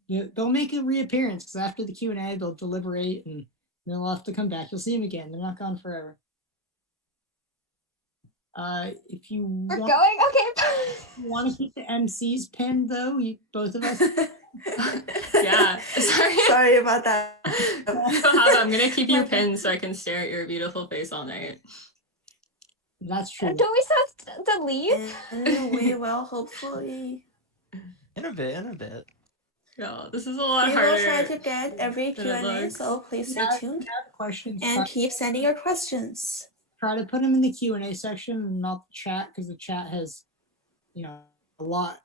you. They'll make a reappearance because after the Q&A, they'll deliberate and they'll have to come back. You'll see them again. They're not gone forever. If you want to keep the MCs pinned, though, both of us. Yeah. Sorry about that. I'm gonna keep you pinned so I can stare at your beautiful face all night. That's true. Don't we still have to leave? And we will hopefully. In a bit. Yeah, this is a lot we harder. We will try to get every than it Q&A, looks. so please stay tuned. Questions. And keep sending your questions. Try to put them in the Q&A section and not the chat, because the chat has, a lot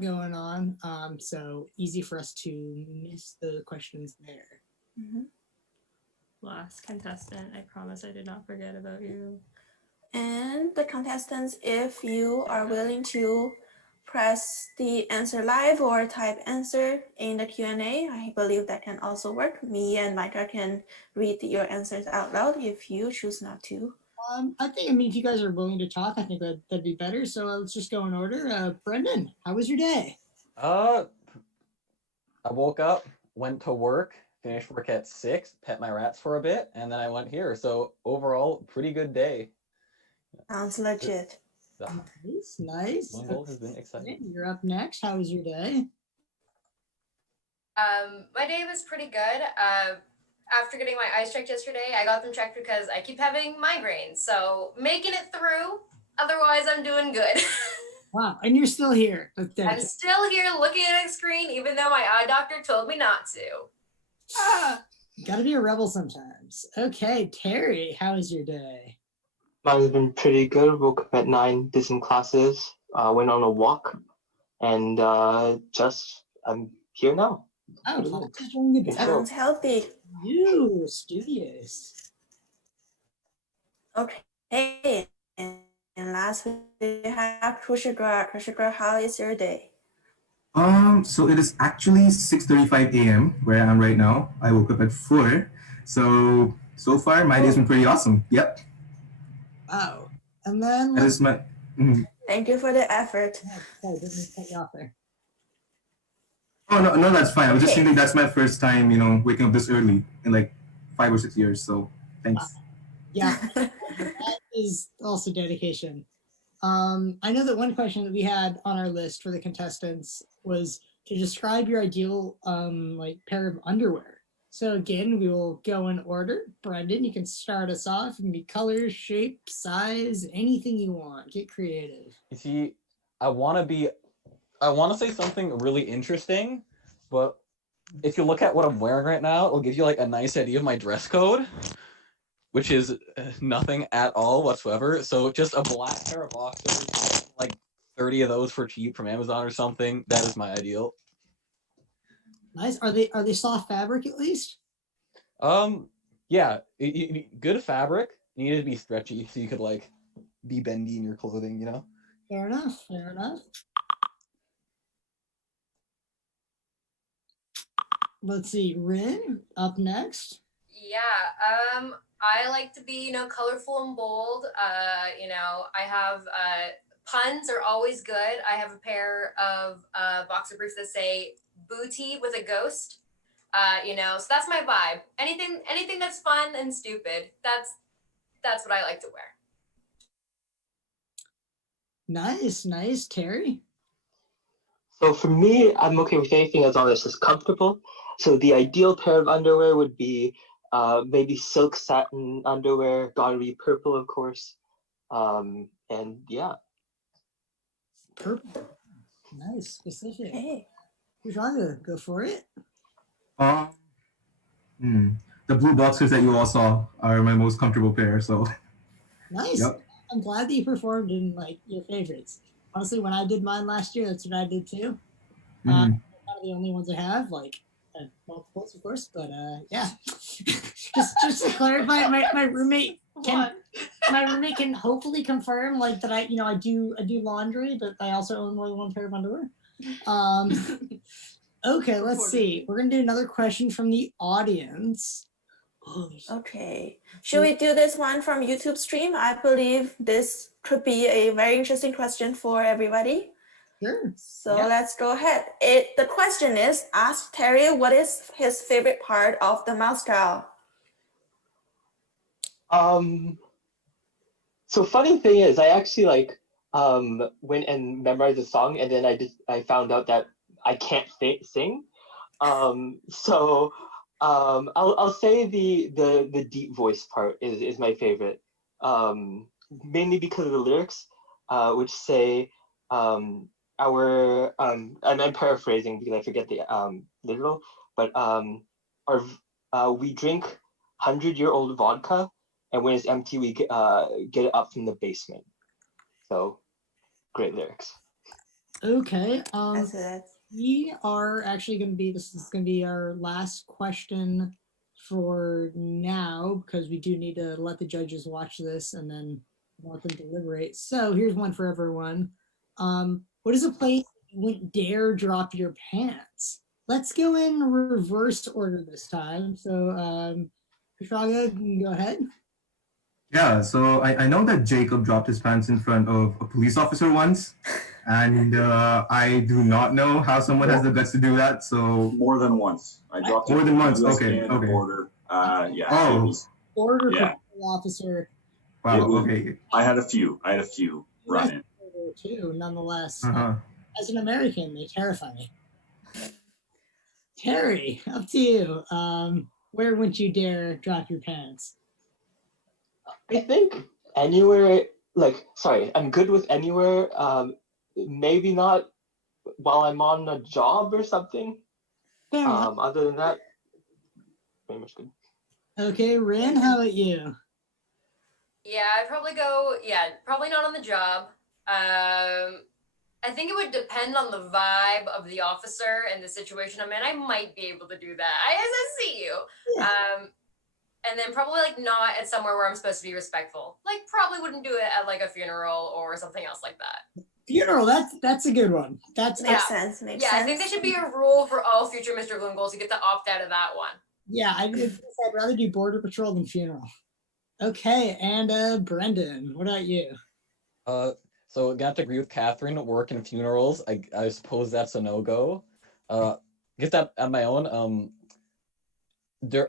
going on. So easy for us to miss the questions there. Mm-hmm. Last contestant, I promise I did not forget about you. And the contestants, if you are willing to press the answer live or type answer in the Q&A, I believe that can also work. Me and Micah can read your answers out loud if you choose not to. I think, if you guys are willing to talk, I think that'd be better. So let's just go in order. Brendan, how was your day? I woke up, went to work, finished work at 6, pet my rats for a bit, and then I went here. So overall, pretty good day. Sounds legit. Nice. One goal has been exciting. You're up next. How was your day? My day was pretty good. After getting my eyes checked yesterday, I got them checked because I keep having migraines. So making it through. Otherwise, I'm doing good. Wow, and you're still here. I'm still here looking at a screen, even though my eye doctor told me not to. Gotta be a rebel sometimes. Okay, Terry, how was your day? Mine's been pretty good. Woke up at 9, did some classes, went on a walk, and I'm here now. Oh, Thomas is doing good. Let's go. Sounds healthy. You studious. Okay. And last we have Krushigrar. Krushigrar, how is your day? So it is actually 6:35 a.m. where I am right now. I woke up at 4. So far my day's been pretty awesome. Yep. Wow. And then That is my Thank you for the effort. Sorry, didn't mean to cut you off there. Oh no, that's fine. I was just Okay. thinking that's my first time, waking up this early in like 5 or 6 years. So thanks. Yeah, that is also dedication. I know that one question that we had on our list for the contestants was to describe your ideal like pair of underwear. So again, we will go in order. Brendan, you can start us off. It can be color, shape, size, anything you want. Get creative. You see, I want to say something really interesting, but if you look at what I'm wearing right now, it'll give you like a nice idea of my dress code, which is nothing at all whatsoever. So just a black pair of boxers, like 30 of those for cheap from Amazon or something. That is my ideal. Nice. Are they soft fabric at least? Yeah, good fabric. You need to be stretchy so you could like be bendy in your clothing, Fair enough. Fair enough. Let's see, Rin up next. Yeah, I like to be, colorful and bold. I have puns are always good. I have a pair of boxer briefs that say "booty with a ghost." So that's my vibe. Anything that's fun and stupid. That's what I like to wear. Nice, Terry. So for me, I'm okay with anything as long as it's comfortable. So the ideal pair of underwear would be maybe silk satin underwear, gotta be purple, of course. And yeah. Purple. Nice, specific. Hey. Kushanga, go for it. The blue boxers that you all saw are my most comfortable pair. So Nice. Yep. I'm glad that you performed in like your favorites. Honestly, when I did mine last year, that's what I did too. Kind of the only ones I have, like multiples, of course. But yeah, just to clarify, my roommate can hopefully confirm like that I do laundry, but I also own more than one pair of underwear. Okay, let's see. We're gonna do another question from the audience. Okay. Should we do this one from YouTube stream? I believe this could be a very interesting question for everybody. Sure. So let's go ahead. The question is, ask Terry what is his favorite part of the mouse cow? So funny thing is, I actually went and memorized the song, and then I found out that I can't sing. So I'll say the deep voice part is my favorite, mainly because of the lyrics, which say I'm paraphrasing because I forget the literal, but we drink 100-year-old vodka, and when it's empty, we get it up from the basement. So great lyrics. Okay. That's it. We are actually going to be, this is going to be our last question for now, because we do need to let the judges watch this and then want them to deliberate. So here's one for everyone. What is a place you wouldn't dare drop your pants? Let's go in reverse order this time. So Kushaga, you can go ahead. Yeah, so I know that Jacob dropped his pants in front of a police officer once, and I do not know how someone has the guts to do that. So more than once. I dropped more than once. US Okay, Canada okay. border. Yeah. Oh. It was, Border yeah. patrol officer. Wow. was- Okay. I had a few run in. Too, nonetheless. Uh-huh. As an American, they terrify me. Terry, up to you. Where wouldn't you dare drop your pants? I think anywhere, I'm good with anywhere. Maybe not while I'm on a job or something. Other than that, pretty much good. Okay, Rin, how about you? Yeah, I'd probably go, probably not on the job. I think it would depend on the vibe of the officer and the situation I'm in. I might be able to do that. I see you. And then probably like not at somewhere where I'm supposed to be respectful. Like probably wouldn't do it at like a funeral or something else like that. Funeral, that's a good one. That's Makes sense. Makes Yeah, sense. I think there should be a rule for all future Mr. Bloom goals to get to opt out of that one. Yeah, I'd rather do border patrol than funeral. Okay, and Brendan, what about you? So I have to agree with Catherine. Work in funerals, I suppose that's a no-go. Guess that on my own.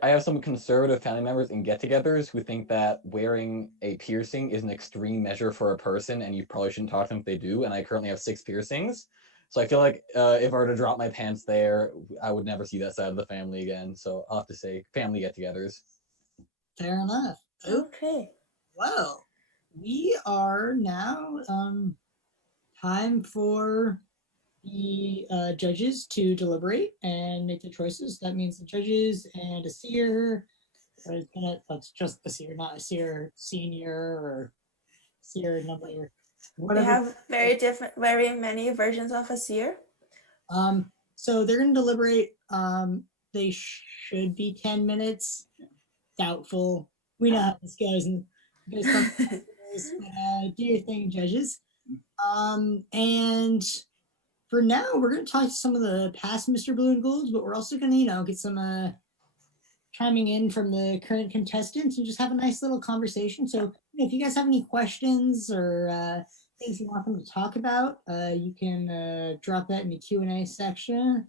I have some conservative family members in get-togethers who think that wearing a piercing is an extreme measure for a person, and you probably shouldn't talk to them if they do. And I currently have 6 piercings, so I feel like if I were to drop my pants there, I would never see that side of the family again. So I'll have to say family get-togethers. Fair enough. Okay. Well, we are now time for the judges to deliberate and make the choices. That means the judges and a seer, that's just a seer, not a seer senior or seer number. We have very many versions of a seer. So they're going to deliberate. They should be 10 minutes. Doubtful. We know how this goes. And do your thing, judges. And for now, we're going to talk to some of the past Mr. Blue and Golds, but we're also going to, get some chiming in from the current contestants and just have a nice little conversation. So if you guys have any questions or things you want them to talk about, you can drop that in the Q&A section.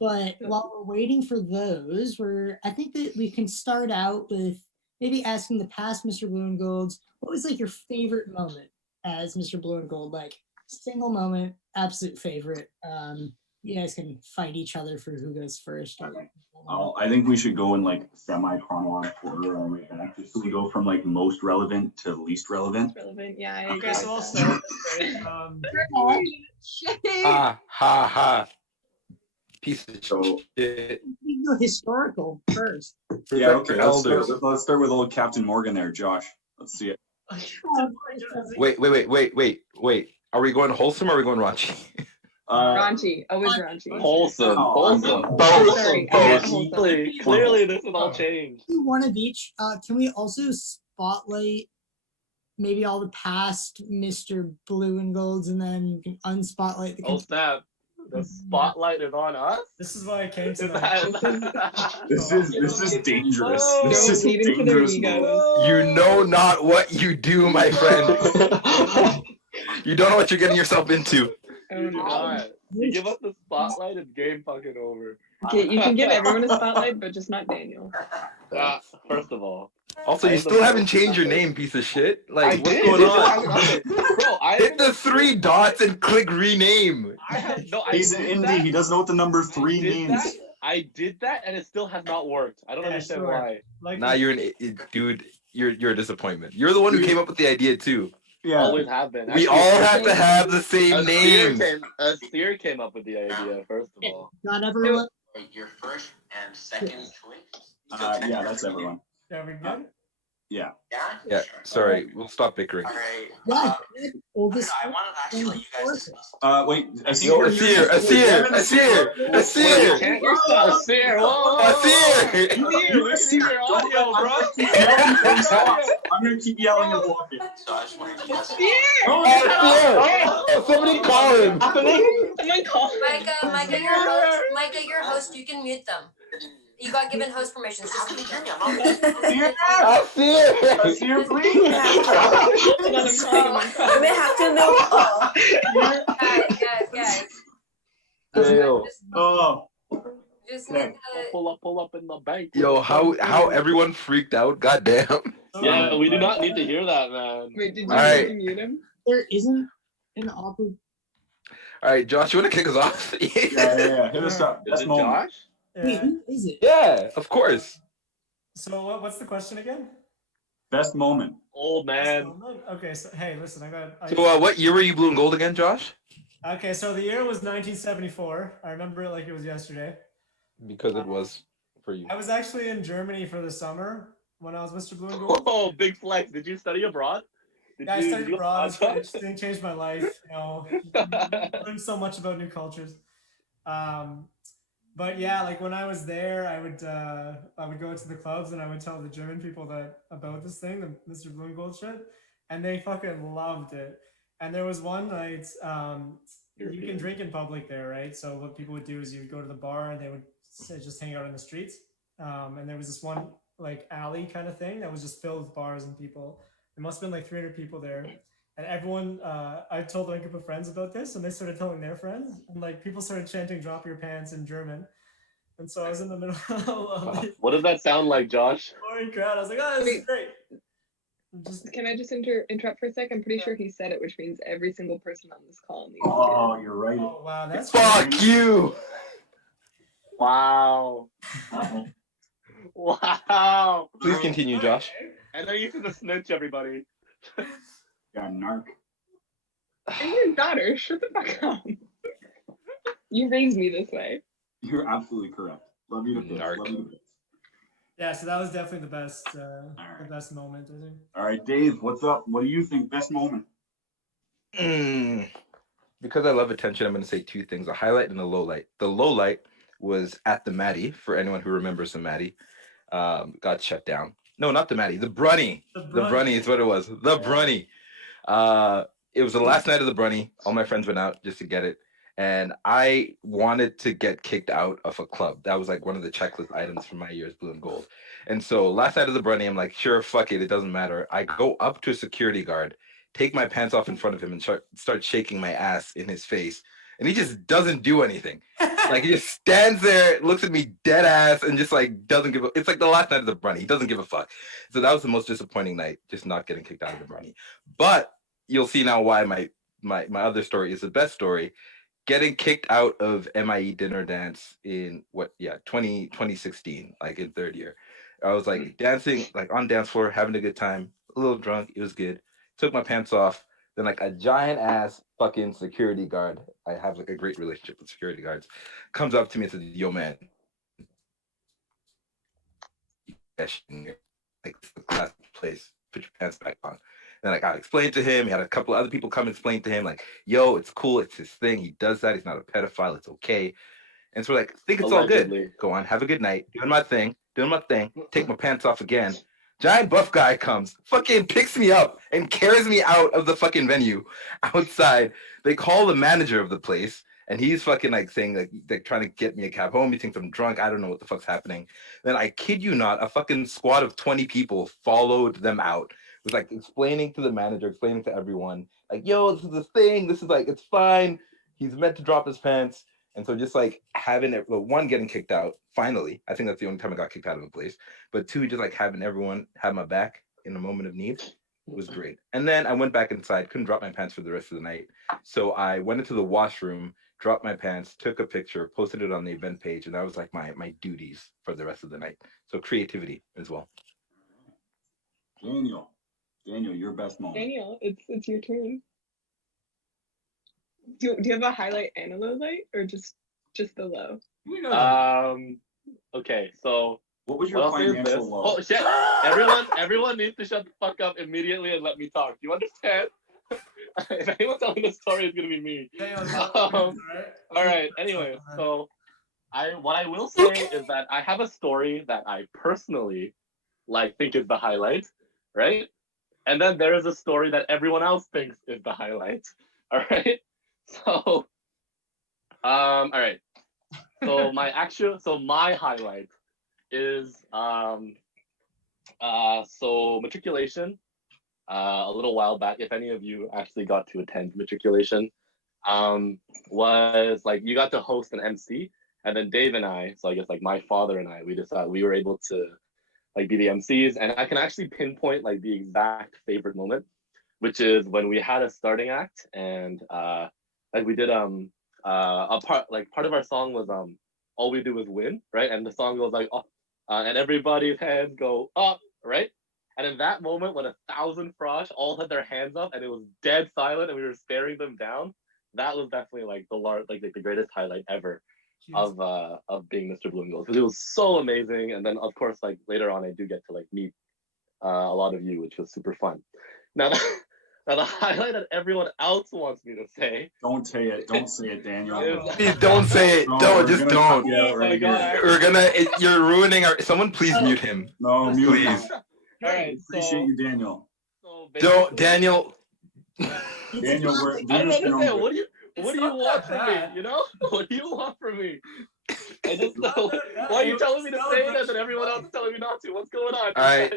But while we're waiting for those, I think that we can start out with maybe asking the past Mr. Blue and Golds, what was like your favorite moment as Mr. Blue and Gold? Like single moment, absolute favorite. You guys can fight each other for who goes first. I think we should go in like semi-chronological order on the way back. So we go from like most relevant to least relevant. Relevant, yeah. I Okay, so I'll start. Ha ha ha. Piece of shit. We go historical first. Yeah, okay. Let's start with old Captain Morgan there, Josh. Let's see it. Wait. Are we going wholesome or are we going raunchy? Raunchy. Always raunchy. Wholesome. Clearly, this has all changed. One of each. Can we also spotlight maybe all the past Mr. Blue and Golds, and then you can unspotlight the. Oh snap! The spotlight is on us. This is why I came to This is dangerous. Whoa. This is dangerous. You know not what you do, my friend. You don't know what you're getting yourself into. Oh no! You give us the spotlight, it's game fucking over. Okay, you can give everyone a spotlight, but just not Daniel. First of all. Also, you still haven't changed your name, piece of shit. Like, what's did. going on? Bro, hit the 3 dots and click rename. He's an indie. He doesn't know what the number 3 means. I did that, and it still has not worked. I don't understand why. Nah, you're dude. You're a disappointment. You're the one who came up with the idea too. Yeah, always have been. We all have to have the same names. Steer came up with the idea, first of all. Not everyone. Your first and second choice. Yeah, that's everyone. Are we good? Yeah. Yeah. Sorry, we'll stop bickering. All right. Yeah. I wanted to actually let you guys discuss. Wait. A seer. I'm gonna keep yelling and walking. So I just wanted to Somebody call him. Micah, your host. You can mute them. You got given host permissions. Just mute them. Seer, please. We have to know. Guys. Just pull up in the bank. Yo, how everyone freaked out? Goddamn. Yeah, we do not need to hear that, man. Wait, did you mute him? There isn't an awkward. All right, Josh, you want to kick us off? Yeah. Hit us up. Is it Josh? Wait, who is it? Yeah, of course. So what's the question again? Best moment. Old man. Okay, so hey, listen, So what year were you blue and gold again, Josh? Okay, so the year was 1974. I remember it like it was yesterday. Because it was for you. I was actually in Germany for the summer when I was Mr. Blue and Gold. Oh, big flex. Did you study abroad? Yeah, I studied abroad. It's quite interesting. Changed my life. You know, learned so much about new cultures. But yeah, like when I was there, I would go to the clubs and I would tell the German people that about this thing, the Mr. Bloomgold shit, and they fucking loved it. And there was one night, you can drink in public there, right? So what people would do is you would go to the bar and they would just hang out in the streets. And there was this one like alley kind of thing that was just filled with bars and people. There must have been like 300 people there. And everyone, I told my group of friends about this, and they started telling their friends, and like people started chanting "Drop your pants" in German. And so I was in the middle of the What does that sound like, Josh? roaring crowd. I was like, "Oh, this is great." Can I just interrupt for a sec? I'm pretty sure he said it, which means every single person on this call needs Oh, to. you're right. Oh wow, that's Fuck you. Wow. Wow. Please continue, Josh. And they're using the snitch, everybody. Yeah, narc. And your daughter, shut the fuck up. You raised me this way. You're absolutely correct. Love you to bits. Love you to bits. Yeah, so that was definitely the best moment, I think. All right, Dave, what's up? What do you think? Best moment? Because I love attention, I'm going to say two things: a highlight and a low light. The low light was at the Maddie. For anyone who remembers the Maddie, got shut down. No, not the Maddie. The Brunny. The Brunny is what it was. The Brunny. It was the last night of the Brunny. All my friends went out just to get it. And I wanted to get kicked out of a club. That was like one of the checklist items for my year's Blue and Gold. And so last night of the Brunny, I'm like, sure, fuck it. It doesn't matter. I go up to a security guard, take my pants off in front of him, and start shaking my ass in his face. And he just doesn't do anything. Like, he just stands there, looks at me dead ass, and just like doesn't give a. It's like the last night of the Brunny. He doesn't give a fuck. So that was the most disappointing night, just not getting kicked out of the Brunny. But you'll see now why my other story is the best story. Getting kicked out of MIE dinner dance in 2016, like in third year. I was like dancing, like on dance floor, having a good time, a little drunk. It was good. Took my pants off. Then like a giant ass fucking security guard. I have like a great relationship with security guards. Comes up to me and says, "Yo, man, like it's the class place. Put your pants back on." And like I explained to him, he had a couple of other people come explain to him, like, "Yo, it's cool, it's his thing. He does that. He's not a pedophile. It's okay." And so we're like, think it's Allegedly. all good. Go on, have a good night. Doing my thing. Take my pants off again. Giant buff guy comes, fucking picks me up and carries me out of the fucking venue outside. They call the manager of the place, and he's fucking like saying like they're trying to get me a cab home. He thinks I'm drunk. I don't know what the fuck's happening. Then I kid you not, a fucking squad of 20 people followed them out. It was like explaining to the manager, explaining to everyone, like, "Yo, this is the thing. This is like, it's fine. He's meant to drop his pants." And so just like having it, well, one, getting kicked out, finally. I think that's the only time I got kicked out of a place. But two, just like having everyone have my back in a moment of need was great. And then I went back inside, couldn't drop my pants for the rest of the night. So I went into the washroom, dropped my pants, took a picture, posted it on the event page. And that was like my duties for the rest of the night. So creativity as well. Daniel, your best moment. Daniel, it's your turn. Do you have a highlight and a low light, or just the low? Okay, so what was your I'll say is financial this. low? Oh shit! Everyone needs to shut the fuck up immediately and let me talk. Do you understand? If anyone's telling this story, it's gonna be me. All right. Anyway, so what I will say is that I have a story that I personally like think is the highlight, right? And then there is a story that everyone else thinks is the highlight. All right. So, all right. So my highlight is so matriculation. A little while back, if any of you actually got to attend matriculation, was like you got to host an MC, and then Dave and I, so I guess like my father and I, we decided we were able to like be the MCs, and I can actually pinpoint like the exact favorite moment, which is when we had a starting act, and like we did a part of our song was all we do is win, right? And the song goes like and everybody's hands go up, right? And in that moment when 1,000 frosh all had their hands up and it was dead silent and we were staring them down, that was definitely like the greatest highlight ever of being Mr. Bloomgold, because it was so amazing. And then of course like later on I do get to like meet a lot of you, which was super fun. Now Now the highlight that everyone else wants me to say. Don't say it. Don't say it, Daniel. Please don't say it. No, Don't. we're Just gonna don't. cut you out right here. We're gonna. You're ruining our. Someone please mute him. No, mute him. Please. All right, Appreciate you, Daniel. Don't, Daniel. Daniel, we're I don't just understand. gonna- What do you want from me? You know? What do you want from me? I just know. Why are you telling me to say that and everyone else is telling me not to? What's going on? All right.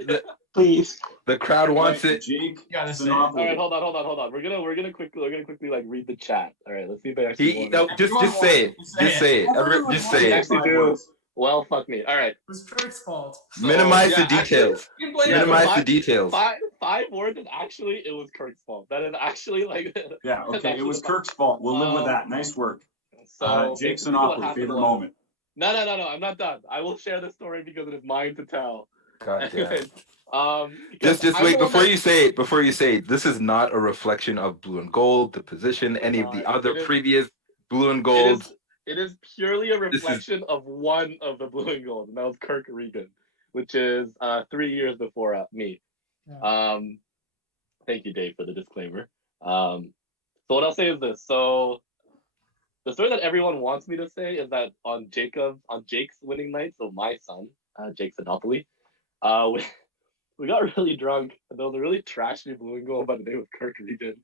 Please. The crowd wants it. Jake, All right, hold on. We're gonna quickly like read the chat. All right, let's see if they actually. No, just say it. Just say it. Just say it. Actually do. Well, fuck me. All right. It was Kurt's fault. Minimize So, the details. actually- Minimize the details. Five words, and actually, it was Kirk's fault. That is actually like. Yeah, okay, it was Kirk's fault. We'll live with that. Nice work. So Jake basically what Sinopoulos, happened favorite was- moment. No, I'm not done. I will share the story because it is mine to tell. God damn. Because Just I'm wait the one before that- you say it. Before you say it, this is not a reflection of Blue and Gold, the position, any of the other It is- previous Blue and Gold. It is purely a This is- reflection of one of the Blue and Gold, and that was Kirk Regan, which is 3 years before me. Thank you, Dave, for the disclaimer. So what I'll say is this. So the story that everyone wants me to say is that on Jake's winning night, so my son, Jake Sinopoulos, we got really drunk, and there was a really trashy Blue and Gold by the name of Kirk Regan.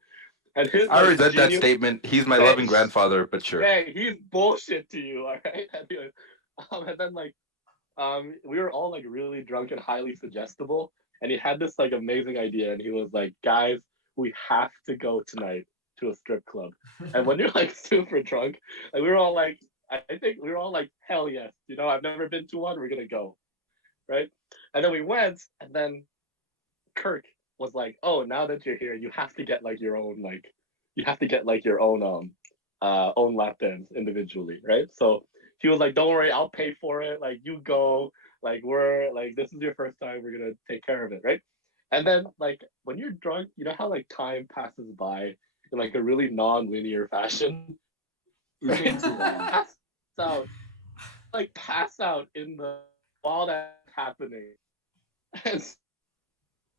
And his, I resent that genius- statement. He's my Hey, loving grandfather, but sure. Hey, he's bullshit to you, all right? Anyway, and then we were all like really drunk and highly suggestible, and he had this like amazing idea, and he was like, "Guys, we have to go tonight to a strip club." And when you're like super drunk, like we were all like, I think we were all like, "Hell yes!" You know, I've never been to one. We're gonna go, right? And then we went, and then Kirk was like, "Oh, now that you're here, you have to get like your own own lap dance individually, right?" So he was like, "Don't worry, I'll pay for it. Like you go. Like this is your first time. We're gonna take care of it, right?" And then like when you're drunk, you know how like time passes by in like a really non-linear fashion. Right? Pass out in the while that's happening. And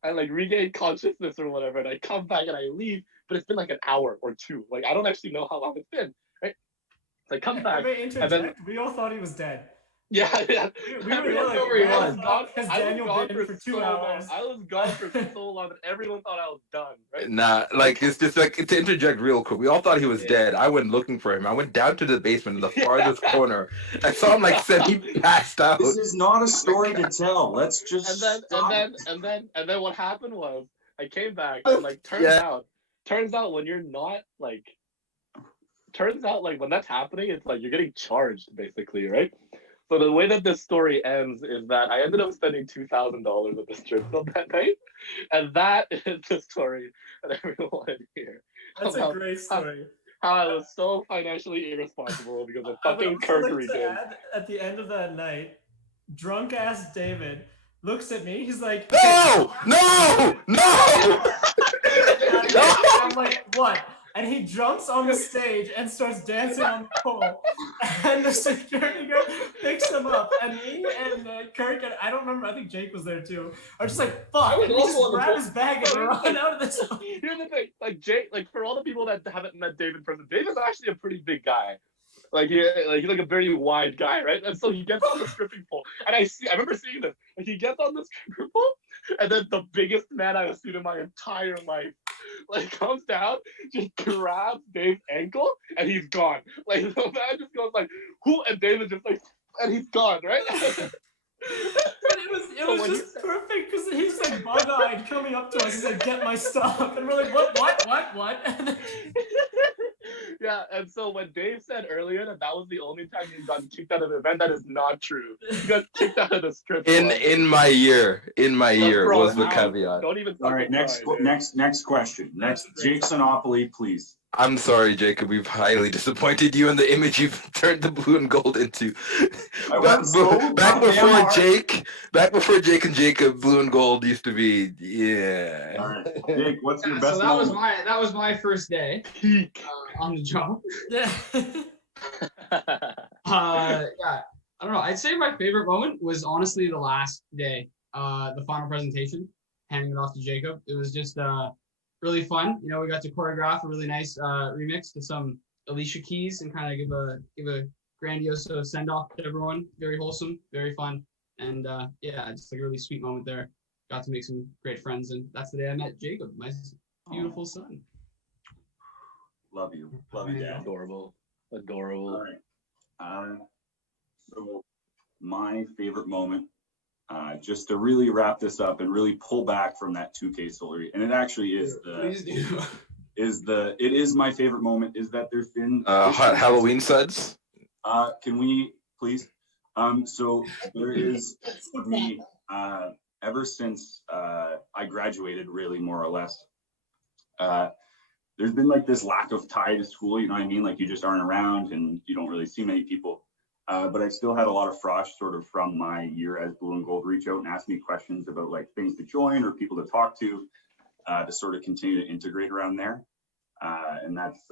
I like regain consciousness or whatever, and I come back and I leave, but it's been like an hour or two. Like I don't actually know how long it's been, right? So I come back, and then We all thought he was dead. yeah. We were Everyone like, thought where he where was. the fuck has Daniel gone been for 2 so hours? long. I was gone for so long that everyone thought I was done, right? Nah, like it's just like to interject real quick. We all thought he was dead. I went looking for him. I went down to the basement in the farthest corner. I saw him like said he passed out. This is not a story to tell. Let's just And then what happened was I came back and like turns out when you're not like when that's happening, it's like you're getting charged basically, right? So the way that this story ends is that I ended up spending $2,000 at the strip club that night, and that is the story that everyone wanted to hear. That's a great story. How I was so financially irresponsible because of I would fucking also Kirk like to Regan. add, at the end of that night, drunk ass David looks at me. He's like, No! I'm like, what? And he jumps on the stage and starts dancing on the pole. And the security guard picks him up. And me and Kirk, and I don't remember, I think Jake was there too, are just like, fuck. I was And we also just on the grab pole. his bag and run out of this. Here's the thing, like Jake, like for all the people that haven't met Dave in person, Dave is actually a pretty big guy. He's like a very wide guy, right? And so he gets on the stripping pole, and I remember seeing this. Like he gets on the stripping pole, and then the biggest man I've seen in my entire life, like comes down, just grabs Dave's ankle, and he's gone. Like the man just goes like, "Who?" And David just like, and he's gone, right? It was just perfect because he's like bug-eyed coming up to us. He's like, get my stuff. And we're like, what? And then, Yeah, and so when Dave said earlier that was the only time he's gotten kicked out of the event, that is not true. He got kicked out of the strip club. In my year Bro, was the now, caveat. Don't even. All right, next question. Next, Jake Sinopoulos, please. I'm sorry, Jacob. We've highly disappointed you in the image you've turned the Blue and Gold into. Back before Jake and Jacob, Blue and Gold used to be, yeah. All right, Jake, what's your Yeah, best so that moment? was my first day on the job. yeah. I don't know. I'd say my favorite moment was honestly the last day, the final presentation, handing it off to Jacob. It was just really fun. You know, we got to choreograph a really nice remix to some Alicia Keys and kind of give a grandiose send off to everyone. Very wholesome, very fun, and yeah, just like a really sweet moment there. Got to make some great friends, and that's the day I met Jacob, my beautiful son. Love you, Dad. Adorable. All right. So my favorite moment, just to really wrap this up and really pull back from that 2K story, and it actually is it is my favorite moment, is that there's been Halloween suds. Can we please? So there is, for me, ever since I graduated, really, more or less, there's been like this lack of tie to school, you know what I mean? Like you just aren't around and you don't really see many people. But I still had a lot of frosh sort of from my year as Blue and Gold reach out and ask me questions about like things to join or people to talk to sort of continue to integrate around there. And that's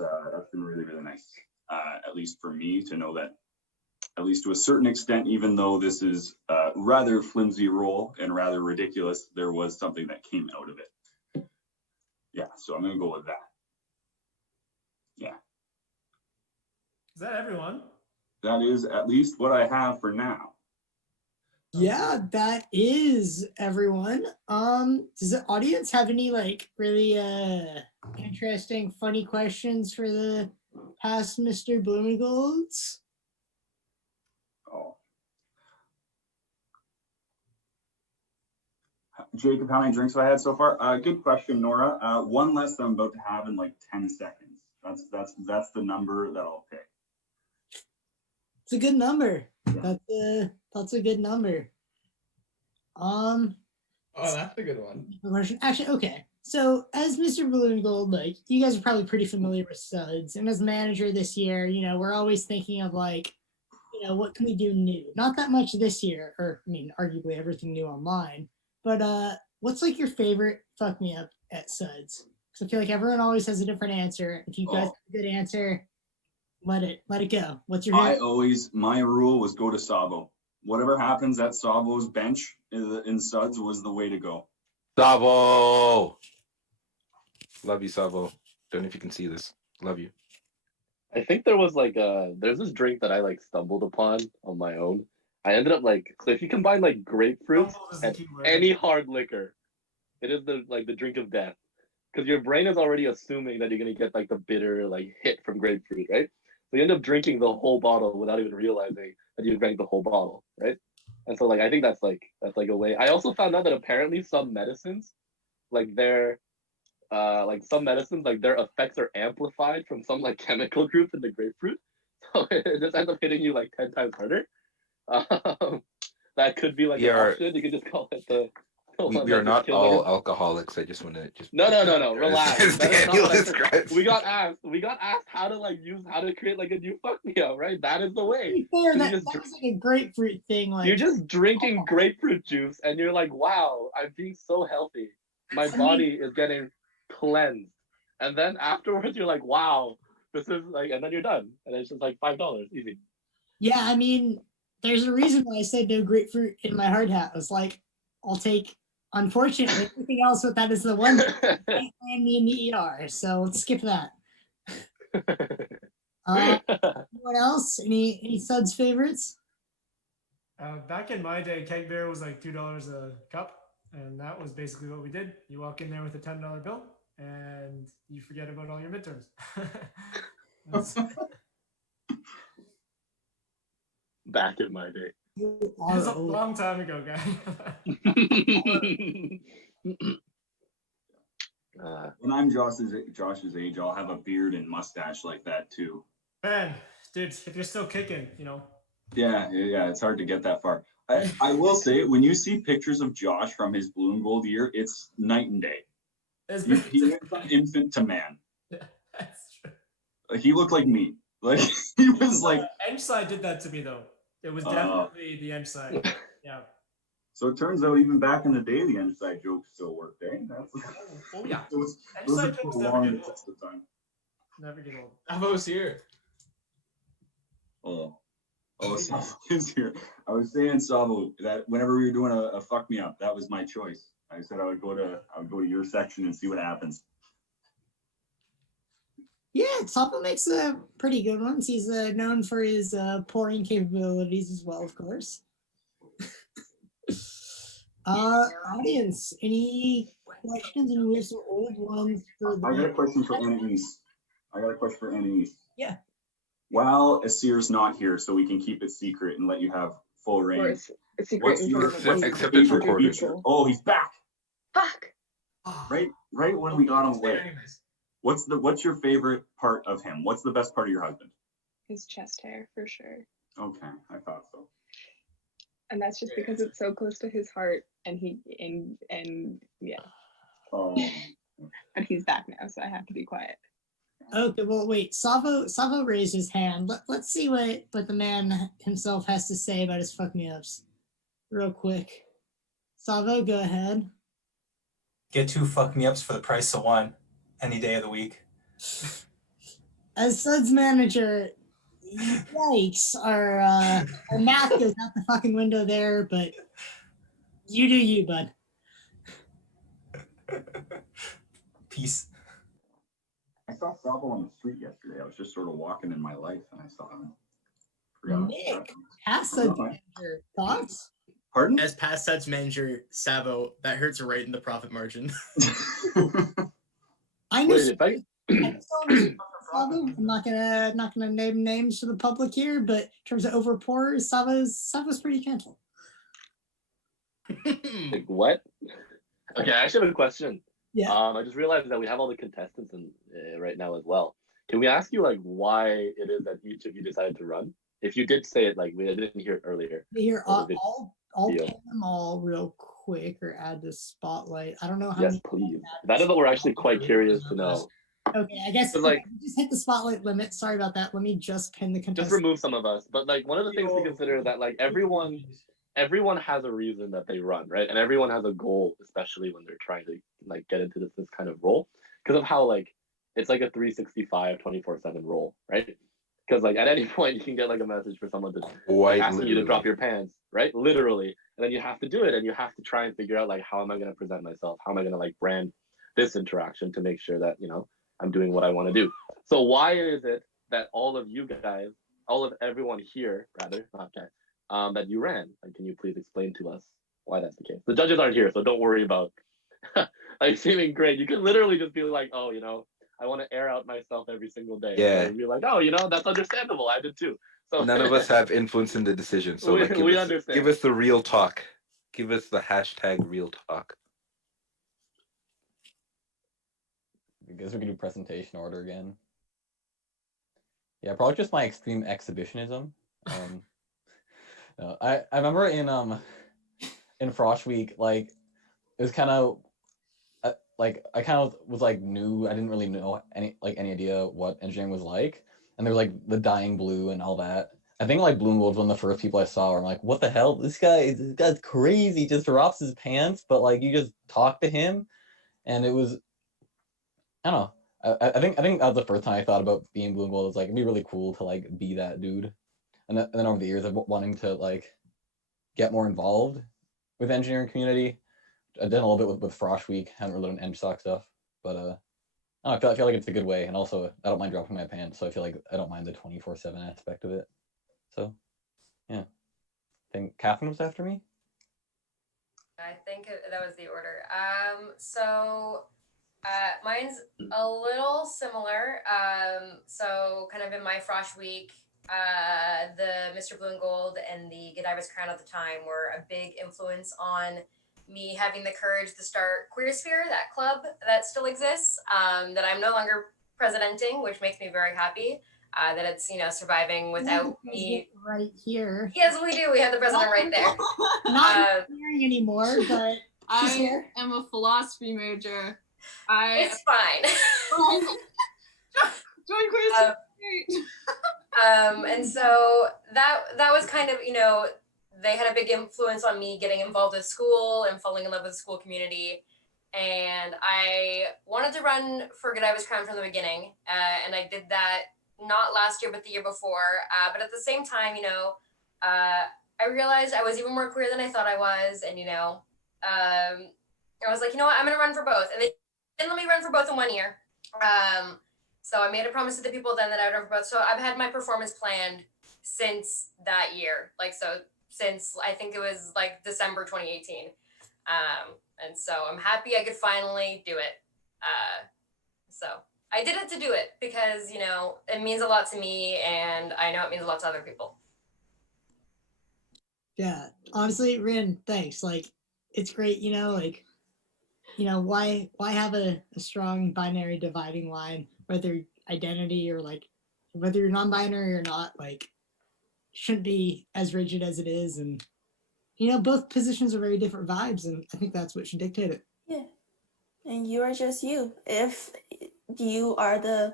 been really, really nice, at least for me, to know that, at least to a certain extent, even though this is a rather flimsy role and rather ridiculous, there was something that came out of it. Yeah, so I'm going to go with that. Yeah. Is that everyone? That is at least what I have for now. Yeah, that is everyone. Does the audience have any like really interesting, funny questions for the past Mr. Bloomingolds? Oh. Jacob, how many drinks have I had so far? Good question, Nora. One less than I'm about to have in like 10 seconds. That's the number that I'll pick. It's a good number. That's a good number. Oh, that's a good one. Actually, okay. So as Mr. Blue and Gold, like you guys are probably pretty familiar with suds, and as manager this year, you know, we're always thinking of like, you know, what can we do new? Not that much this year, or I mean, arguably everything new online. But what's like your favorite fuck me up at suds? Because I feel like everyone always has a different answer. If you guys have a good answer, let it go. What's your favorite? My rule was go to Savo. Whatever happens at Savo's bench in suds was the way to go. Savo. Love you, Savo. Don't know if you can see this. Love you. I think there was like there's this drink that I like stumbled upon on my own. I ended up like, so if you combine like grapefruit and any hard liquor, it is the drink of death. Because your brain is already assuming that you're gonna get like the bitter like hit from grapefruit, right? So you end up drinking the whole bottle without even realizing that you drank the whole bottle, right? And so like I think that's like a way. I also found out that apparently some medicines, like their some medicines, like their effects are amplified from some like chemical group in the grapefruit. So it just ends up hitting you like 10 times harder. That could be like an option. You could just call it the we are not all alcoholics. I just want to No. Relax. We got asked how to create like a new fuck me up, right? That is the way. Fair, that was like a grapefruit thing. Like you're just drinking grapefruit juice, and you're like, wow, I'm being so healthy. My body is getting cleansed, and then afterwards you're like, wow, this is like, and then you're done, and it's just like $5 easy. Yeah, I mean, there's a reason why I said no grapefruit in my hard hat. I was like, I'll take. Unfortunately, everything else with that is the one that land me in the ER. So let's skip that. Anyone else? Any suds favorites? Back in my day, keg beer was like $2 a cup, and that was basically what we did. You walk in there with a $10 bill, and you forget about all your midterms. Back in my day. It was a long time ago, guys. When I'm Josh's age, I'll have a beard and mustache like that too. Man, dude, if you're still kicking, you know. Yeah, it's hard to get that far. I will say, when you see pictures of Josh from his Blue and Gold year, it's night and day. He went from infant to man. Yeah, that's true. Like, he looked like me. Like he was like. Endside did that to me though. It was definitely the Endside. Yeah. So it turns out even back in the day, the Endside jokes still worked, eh? Oh yeah. Those Endside jokes never get test of time. Never get old. Savo's here. Oh, Savo is here. I was saying, Savo, that whenever we were doing a fuck me up, that was my choice. I said I would go to your section and see what happens. Yeah, Sapa makes pretty good ones. He's known for his pouring capabilities as well, of course. Audience, any questions? And we have some old ones for the. I got a question for Anais. Yeah. While Asir's not here, so we can keep it secret and let you have full reign. course. A secret in front of like Except it's 800 recorded. people. Oh, he's back. Fuck. Right when we got him away. What's your favorite part of him? What's the best part of your husband? His chest hair, for sure. Okay, I thought so. And that's just because it's so close to his heart, and yeah. Oh. And he's back now, so I have to be quiet. Okay, well, wait. Savo raised his hand. Let's see what the man himself has to say about his fuck me ups, real quick. Savo, go ahead. Get 2 fuck me ups for the price of 1, any day of the week. As Suds manager, yikes! Our math goes out the fucking window there, but you do you, bud. Peace. I saw Sabo on the street yesterday. I was just sort of walking in my life and I saw him. Nick, past Suds manager, thoughts? Pardon? As past Suds manager, Savo, that hurts right in the profit margin. I know. Wait, I'm not gonna name names for the public here, but in terms of overpours, Savo's pretty gentle. Like what? Okay, I actually have a question. Yeah. I just realized that we have all the contestants in right now as well. Can we ask you like why it is that each of you decided to run? If you did say it, like we didn't hear it earlier. Here, I'll pin them all real quick or add the spotlight. I don't know how. Yes, please. That is what we're actually quite curious to know. Okay, I guess like just hit the spotlight limit. Sorry about that. Let me just pin the contestant. just remove some of us. But like one of the things to consider is that like everyone has a reason that they run, right? And everyone has a goal, especially when they're trying to like get into this kind of role, because of how like it's like a 365 24/7 role, right? Because like at any point you can get like a message for someone to asking you to drop your pants, right? Literally, and then you have to do it, and you have to try and figure out like how am I going to present myself? How am I going to like brand this interaction to make sure that I'm doing what I want to do? So why is it that all of you guys, all of everyone here, rather, not guys, that you ran? Like, can you please explain to us why that's the case? The judges aren't here, so don't worry about like seeming great. You can literally just be like, oh, I want to air out myself every single day. Yeah. And be like, oh, that's understandable. I did too. So none of us have influence in the decision. So like, give us the real talk. Give us the hashtag real talk. I guess we can do presentation order again. Yeah, probably just my extreme exhibitionism. No, I remember in Frosh Week, like it was kind of like I kind of was like new. I didn't really know any idea what engineering was like, and there was like the dying blue and all that. I think like Blue and Gold was one of the first people I saw where I'm like, what the hell? This guy's crazy. Just drops his pants, but like you just talk to him, and it was. I don't know. I think that was the first time I thought about being Blue and Gold. It was like it'd be really cool to like be that dude. And then over the years of wanting to like get more involved with engineering community. I've done a little bit with Frosh Week. Haven't really done EngSoc stuff, but I feel like it's a good way. And also I don't mind dropping my pants, so I feel like I don't mind the 24/7 aspect of it. So yeah, I think Catherine was after me. I think that was the order. So mine's a little similar. So kind of in my Frosh Week, the Mr. Blue and Gold and the Godiva's Crown at the time were a big influence on me having the courage to start Queersphere, that club that still exists, that I'm no longer presidenting, which makes me very happy. That it's surviving without me right here. Yes, we do. We have the president right there. Not hearing anymore, but she's I here. am a philosophy major. It's fine. Join Queersphere. And so that was kind of, they had a big influence on me getting involved with school and falling in love with the school community. And I wanted to run for Godiva's Crown from the beginning. And I did that not last year, but the year before. But at the same time, I realized I was even more queer than I thought I was. And, I was like, you know what, I'm going to run for both. And they didn't let me run for both in 1 year. So I made a promise to the people then that I would never about. So I've had my performance planned since that year. Like, so since I think it was like December 2018. And so I'm happy I could finally do it. So I did it to do it because, you know, it means a lot to me and I know it means a lot to other people. Yeah, honestly, Rin, thanks. Like, it's great, you know, like, you know, why have a strong binary dividing line, whether identity or like whether you're non-binary or not, like shouldn't be as rigid as it is. And you know, both positions are very different vibes, and I think that's what should dictate it. Yeah. And you are just you. If you are the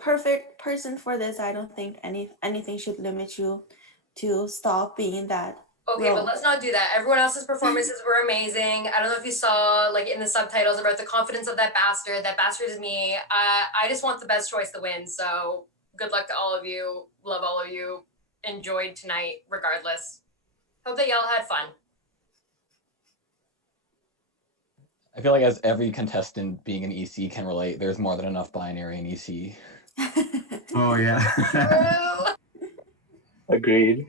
perfect person for this, I don't think anything should limit you to stop being that. Okay, but let's not do that. Everyone else's performances were amazing. I don't know if you saw, like, in the subtitles about the confidence of that bastard. That bastard is me. I just want the best choice to win. So good luck to all of you. Love all of you. Enjoyed tonight, regardless. Hope that y'all had fun. I feel like as every contestant being an EC can relate, there's more than enough binary in EC. Oh yeah. Agreed.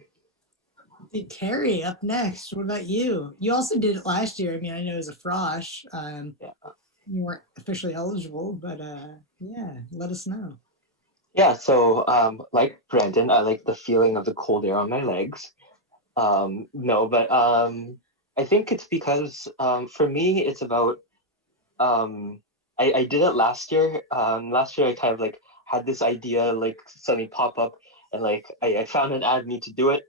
Hey, Terry, up next. What about you? You also did it last year. I mean, I know it was a frosh. You weren't officially eligible, but yeah, let us know. Yeah, so like Brandon, I like the feeling of the cold air on my legs. No, but I think it's because for me, it's about I did it last year. Last year, I kind of like had this idea like suddenly pop up, and like I found an avenue to do it.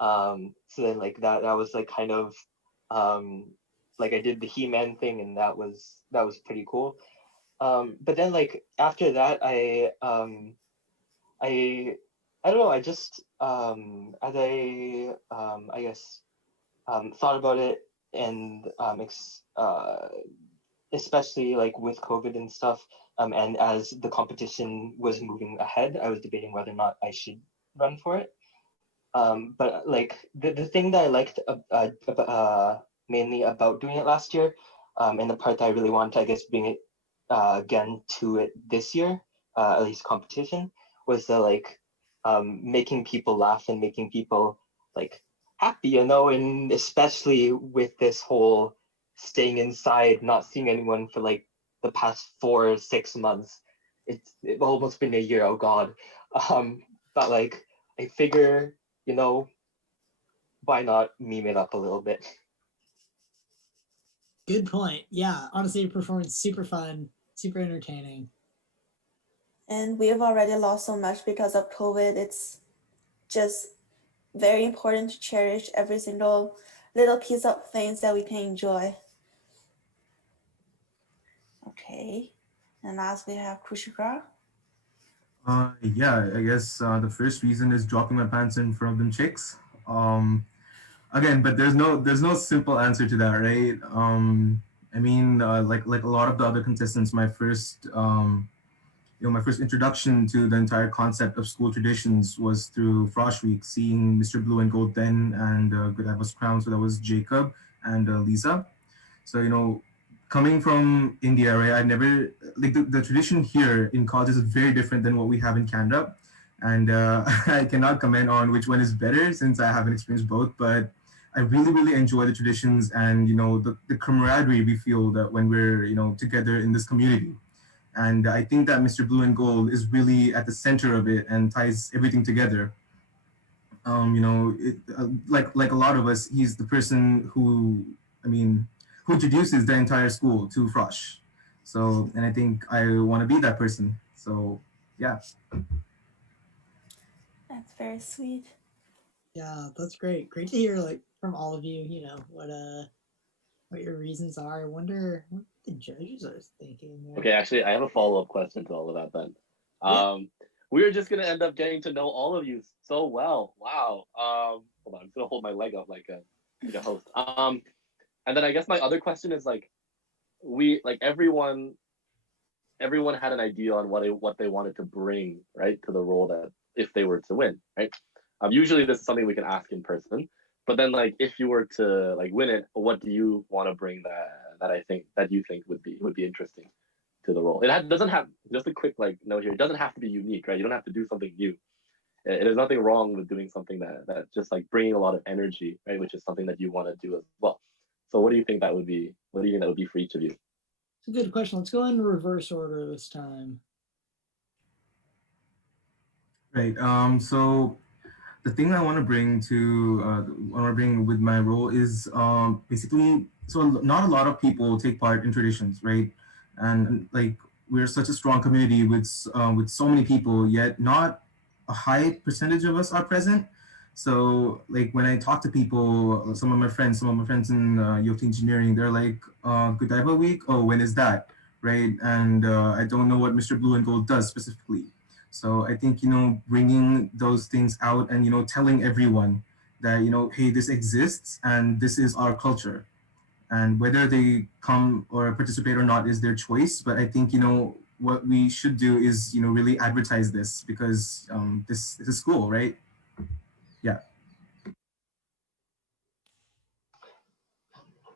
So then like that was like kind of like I did the He-Man thing, and that was pretty cool. But then like after that, I don't know. I just as I guess thought about it, and especially like with COVID and stuff, and as the competition was moving ahead, I was debating whether or not I should run for it. But like the thing that I liked mainly about doing it last year, and the part that I really wanted to, I guess, bring it again to it this year, at least competition, was the like making people laugh and making people like happy, you know, and especially with this whole staying inside, not seeing anyone for like the past 4 or 6 months. It's almost been a year, oh God. But like I figure, you know, why not meme it up a little bit? Good point. Yeah, honestly, your performance super fun, super entertaining. And we've already lost so much because of COVID. It's just very important to cherish every single little piece of things that we can enjoy. Okay, and last we have Kushika. Yeah, I guess the first reason is dropping my pants in front of them chicks. Again, but there's no simple answer to that, right? I mean, like a lot of the other contestants, my first my first introduction to the entire concept of school traditions was through Frosh Week, seeing Mr. Blue and Gold then, and Good I Was Crowned, so that was Jacob and Lisa. So, you know, coming from India, right, I never, like the tradition here in college is very different than what we have in Canada. And I cannot comment on which one is better since I haven't experienced both, but I really, really enjoy the traditions and, you know, the camaraderie we feel that when we're, you know, together in this community. And I think that Mr. Blue and Gold is really at the center of it and ties everything together. You know, like a lot of us, he's the person who introduces the entire school to Frosh. So, and I think I want to be that person. So, yeah. That's very sweet. Yeah, that's great. Great to hear like from all of you, you know, what your reasons are. I wonder what the judges are thinking. Okay, actually, I have a follow-up question to all of that then. We're just gonna end up getting to know all of you so well. Wow. Hold on, I'm gonna hold my leg up like a host. And then I guess my other question is like, everyone had an idea on what they wanted to bring, right, to the role that if they were to win, right? Usually this is something we can ask in person, but then like if you were to like win it, what do you want to bring that you think would be interesting to the role. Doesn't have, just a quick like note here, it doesn't have to be unique, right? You don't have to do something new. There's nothing wrong with doing something that just like bringing a lot of energy, right? Which is something that you want to do as well. So what do you think that would be? What do you think that would be for each of you? It's a good question. Let's go in reverse order this time. Right. So the thing I want to bring with my role is basically, so not a lot of people take part in traditions, right? And like we're such a strong community with so many people, yet not a high percentage of us are present. So like when I talk to people, some of my friends in youth engineering, they're like, Godiva week, oh, when is that, right? And I don't know what Mr. Blue and Gold does specifically. So I think, bringing those things out and, telling everyone that, hey, this exists and this is our culture. And whether they come or participate or not is their choice. But I think, what we should do is, really advertise this because this is cool, right? Yeah.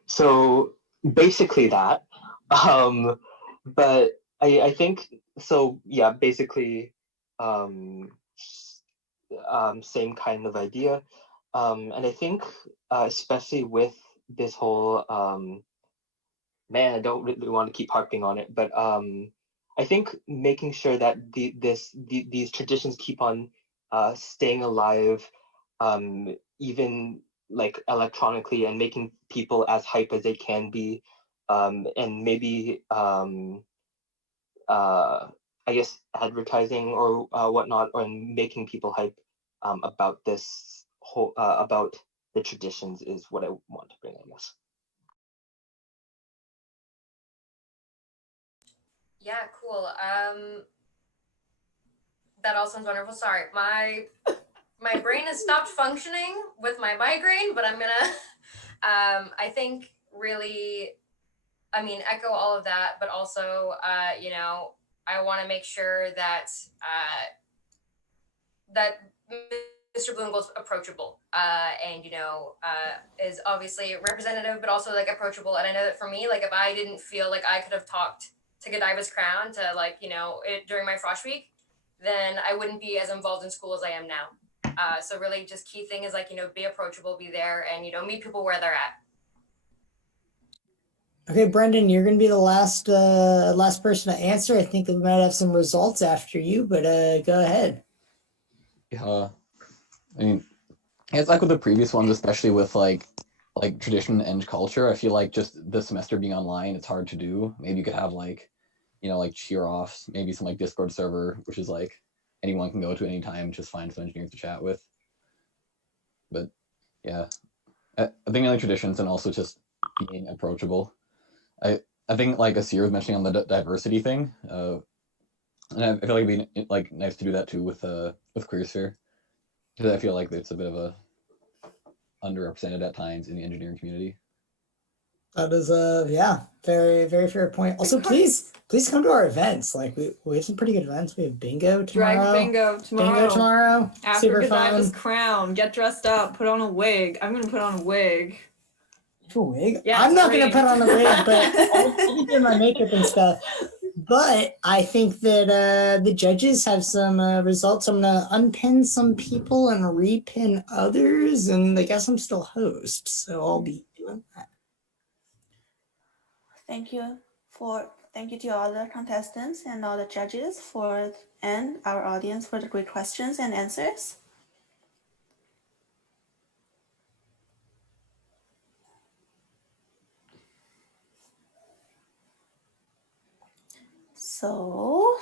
So basically that. But I think, so yeah, basically, same kind of idea. And I think, especially with this whole, man, I don't really want to keep harping on it, but I think making sure that these traditions keep on staying alive, even like electronically, and making people as hype as they can be, and maybe I guess advertising or whatnot, or making people hype about this whole about the traditions is what I want to bring, I guess. Yeah, cool. That all sounds wonderful. Sorry, my brain has stopped functioning with my migraine, but I'm gonna I think really, I mean, echo all of that, but also I want to make sure that that Mr. Blue and Gold's approachable and is obviously representative, but also like approachable. And I know that for me, like if I didn't feel like I could have talked to Godiva's Crown to like during my Frosh week, then I wouldn't be as involved in school as I am now. So really, just key thing is like be approachable, be there, and meet people where they're at. Okay, Brendan, you're going to be the last person to answer. I think we might have some results after you, but go ahead. Yeah, I mean, it's like with the previous ones, especially with like tradition and culture. I feel like just the semester being online, it's hard to do. Maybe you could have like cheer offs, maybe some like Discord server, which is like anyone can go to anytime, just find some engineers to chat with. But yeah, I think like traditions and also just being approachable. I think like Asir was mentioning on the diversity thing, and I feel like it'd be like nice to do that too with QueerSphere, because I feel like it's a bit of a underrepresented at times in the engineering community. That is yeah, very, very fair point. Also, please come to our events. Like we have some pretty good events. We have bingo tomorrow. Drag bingo tomorrow. After Super Godiva's fun. Crown. Get dressed up. Put on a wig. I'm gonna put on a wig. A wig? Yeah, I'm it's not gonna green. put on a wig, but I'll be doing my makeup and stuff. But I think that the judges have some results. I'm gonna unpin some people and repin others, and I guess I'm still host, so I'll be doing that. Thank you to all the contestants and all the judges and our audience for the great questions and answers. So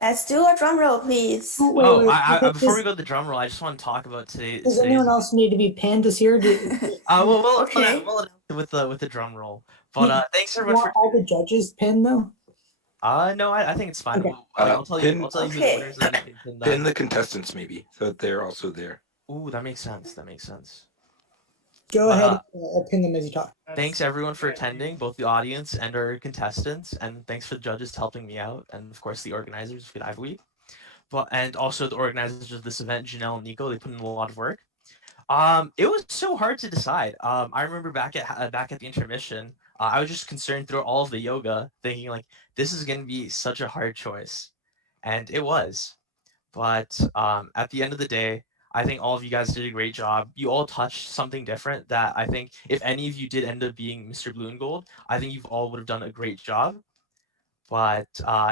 let's do a drum roll, please. Before we go to the drum roll, I just want to talk about today. Does anyone else need to be pinned this year? We'll Okay. announce it with the drum roll. But thanks everyone for all the judges pinned though. No, I think it's fine. Okay. I'll tell you who the winners are. Pin the contestants maybe, so that they're also there. Ooh, that makes sense. That makes sense. Go ahead, I'll pin them as you talk. Thanks everyone for attending, both the audience and our contestants, and thanks for the judges helping me out, and of course the organizers of Godiva Week, and also the organizers of this event, Janelle and Nico. They put in a lot of work. It was so hard to decide. I remember back at the intermission, I was just concerned through all of the yoga, thinking like this is going to be such a hard choice, and it was. But at the end of the day, I think all of you guys did a great job. You all touched something different that I think if any of you did end up being Mr. Blue and Gold, I think you all would have done a great job. But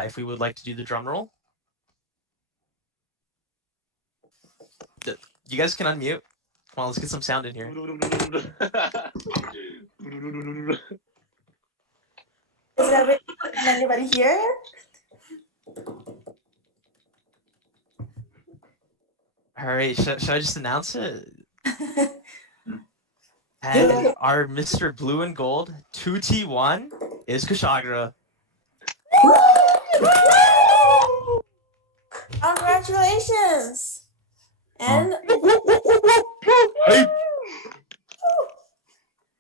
if we would like to do the drum roll. You guys can unmute. Come on, let's get some sound in here. Is anybody here? All right, should I just announce it? And our Mr. Blue and Gold 2T1 is Kushagra. Congratulations! And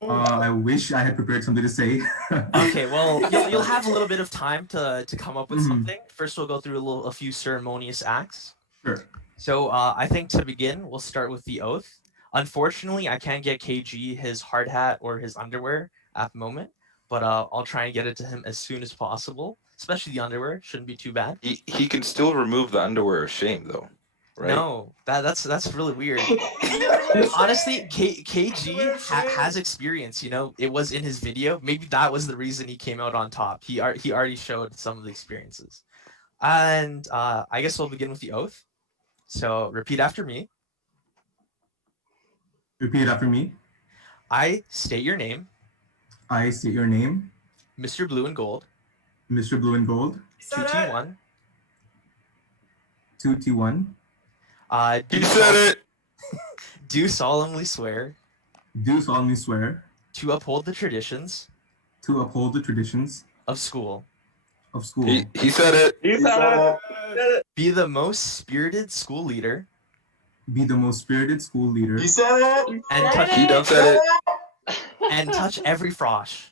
I wish I had prepared something to say. Okay, well, you'll have a little bit of time to come up with something. First, we'll go through a few ceremonious acts. Sure. So I think to begin, we'll start with the oath. Unfortunately, I can't get KG his hard hat or his underwear at the moment, but I'll try and get it to him as soon as possible. Especially the underwear, shouldn't be too bad. He can still remove the underwear of shame though, right? No, that's really weird. Honestly, KG has experience. You know, it was in his video. Maybe that was the reason he came out on top. He already showed some of the experiences. And I guess we'll begin with the oath. So repeat after me. Repeat after me. I state your name. I state your name. Mr. Blue and Gold. Mr. Blue and Gold. 2T1. 2T1. He said it. Do solemnly swear. Do solemnly swear. To uphold the traditions. To uphold the traditions. Of school. Of school. He said it. He said it. Be the most spirited school leader. Be the most spirited school leader. He said it. And touch, He done said it. And touch every frosh.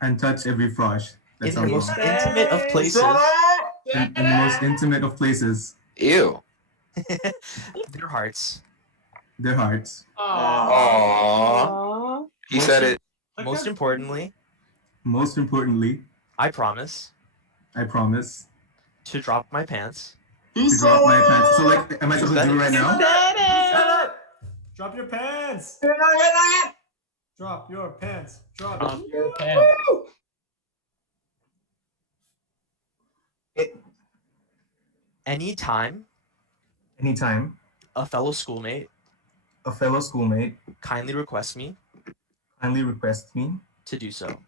And touch every frosh. In the most intimate of places. In the most intimate of places. Ew. Their hearts. Their hearts. Aww. He said it. Most importantly. Most importantly. I promise. I promise. To drop my pants. To drop my pants. So like, am I supposed to do it right now? Drop your pants. Drop your pants. Drop your pants. Anytime a fellow schoolmate kindly requests me to do so.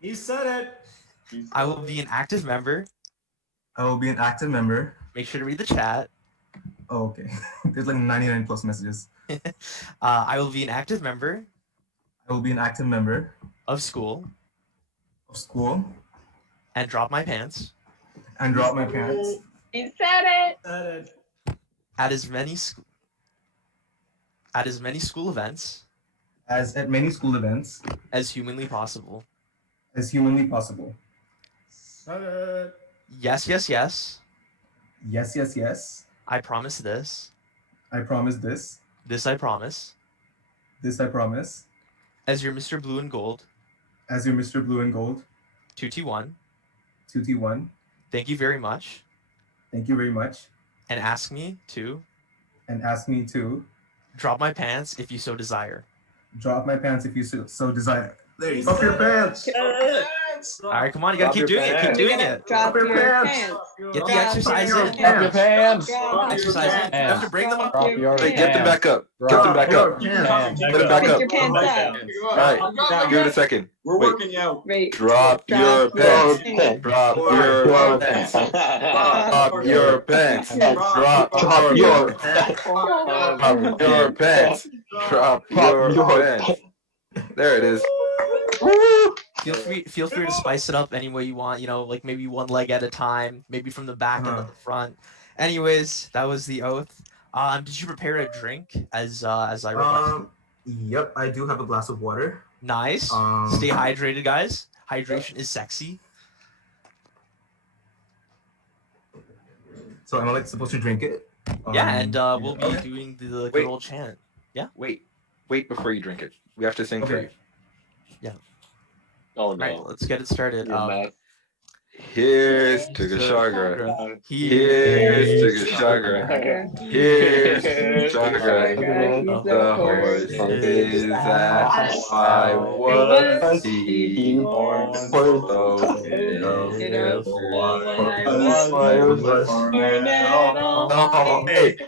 He said it. I will be an active member. Make sure to read the chat. Oh, okay. There's like 99 plus messages. I will be an active member. Of school. And drop my pants. He said it. At as many school events. At many school events. As humanly possible. Said it. Yes, yes, yes. Yes, yes, yes. I promise this. This I promise. As your Mr. Blue and Gold. 2T1. Thank you very much. And ask me to. Drop my pants if you so desire. There you Drop your pants. All right, come on, you gotta keep doing it. Keep doing it. Drop your pants. Get the exercise in. Drop your pants. Exercise in. You have to bring them up. Drop your Hey, get them pants. back up. Get them back up. Your Get pants. them back Pick up. your pants up. All right, give it a second. We're Wait. working you out. Wait. Drop your pants. Drop your pants. Drop your pants. Drop your pants. Drop your pants. Drop your pants. There it is. Feel free to spice it up any way you want. You know, like maybe one leg at a time, maybe from the back and then the front. Anyways, that was the oath. Did you prepare a drink as I requested? Yep, I do have a glass of water. Nice. Stay hydrated, guys. Hydration is sexy. So am I like supposed to drink it? Yeah, and we'll be doing the good old chant. Yeah. Wait before you drink it. We have to sing for you. Yeah. Oh All right, no. let's get it started. You're a mess. Here's to the sugar. Here's Here's to the sugar. Here's to the sugar. The horse is that I was he born so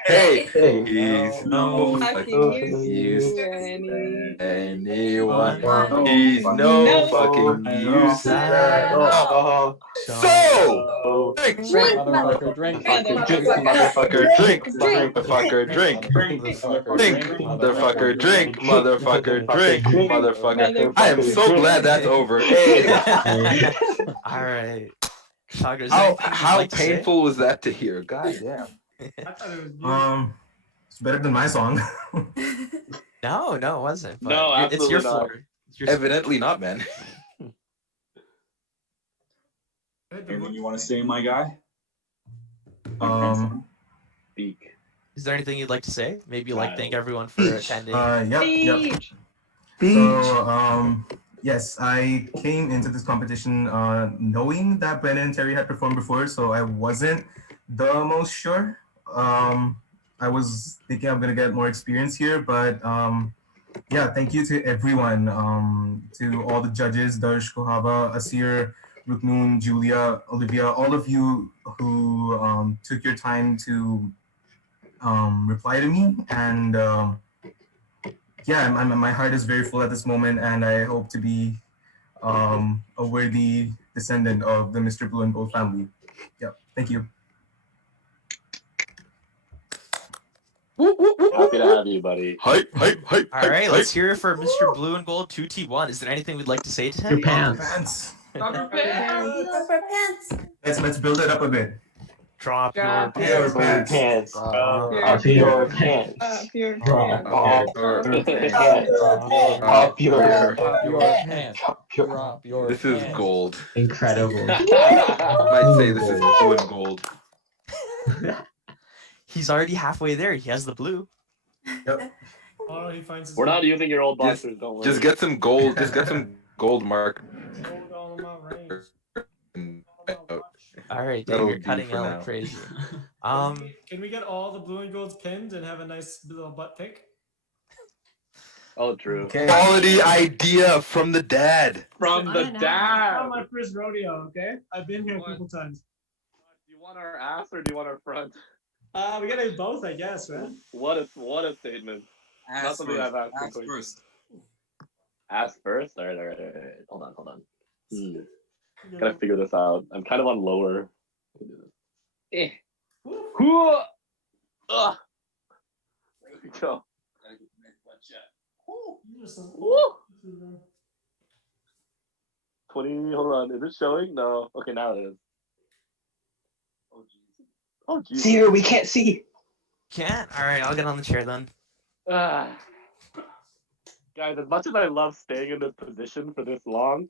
hey, he's no fucking use to anyone. He's no fucking use at all. So drink, Motherfucker, drink. motherfucker, drink, motherfucker, drink, drink, motherfucker, drink, motherfucker, drink, motherfucker. I am so glad that's over. Hey. All right. Saga, is there How anything you'd like to say? painful was that to hear? God damn. I thought it was beautiful. It's better than my song. No, it wasn't. But No, it's your absolutely not. floor. It's your Evidently not, man. Anything you want to say, my guy? Speak. Is there anything you'd like to say? Maybe thank everyone for attending. Yep. So, yes, I came into this competition knowing that Brennan and Terry had performed before, so I wasn't the most sure. I was thinking I'm gonna get more experience here, but yeah, thank you to everyone, to all the judges, Darsh, Kohava, Asir, Ruknoon, Julia, Olivia, all of you who took your time to reply to me, and yeah, my heart is very full at this moment, and I hope to be a worthy descendant of the Mr. Blue and Gold family. Yeah, thank you. Happy to have you, buddy. Hype. All right, let's hear it for Mr. Blue and Gold 2T1. Is there anything we'd like to say to him? Your pants. Rubber pants. Let's build it up a bit. Drop your pants. Drop your pants. Up your This is gold. Incredible. Might say this is blue and gold. He's already halfway there. He has the blue. Yep. Oh, he finds his We're not using your old boxers, don't worry. Just get some gold. Just get some gold mark. gold all about range. All right, Dave, That'll you're do cutting for out now. like crazy. Can we get all the blue and golds pinned and have a nice little butt pick? Oh, true. Quality idea from the dad. From the dad. Not my first rodeo, okay? I've been here a couple times. Do you want our ass or do you want our front? We gotta do both, I guess, man. What a statement. Not Ass something first. I've asked Ass before. first. Ass first? All right. Hold on. Gotta figure this out. I'm kind of on lower. Eh. Ugh. There we go. Woo. 20, hold on. Is it showing? No. Okay, now it is. Oh, geez. See here, we can't see. Can't? All right, I'll get on the chair then. Guys, as much as I love staying in this position for this long,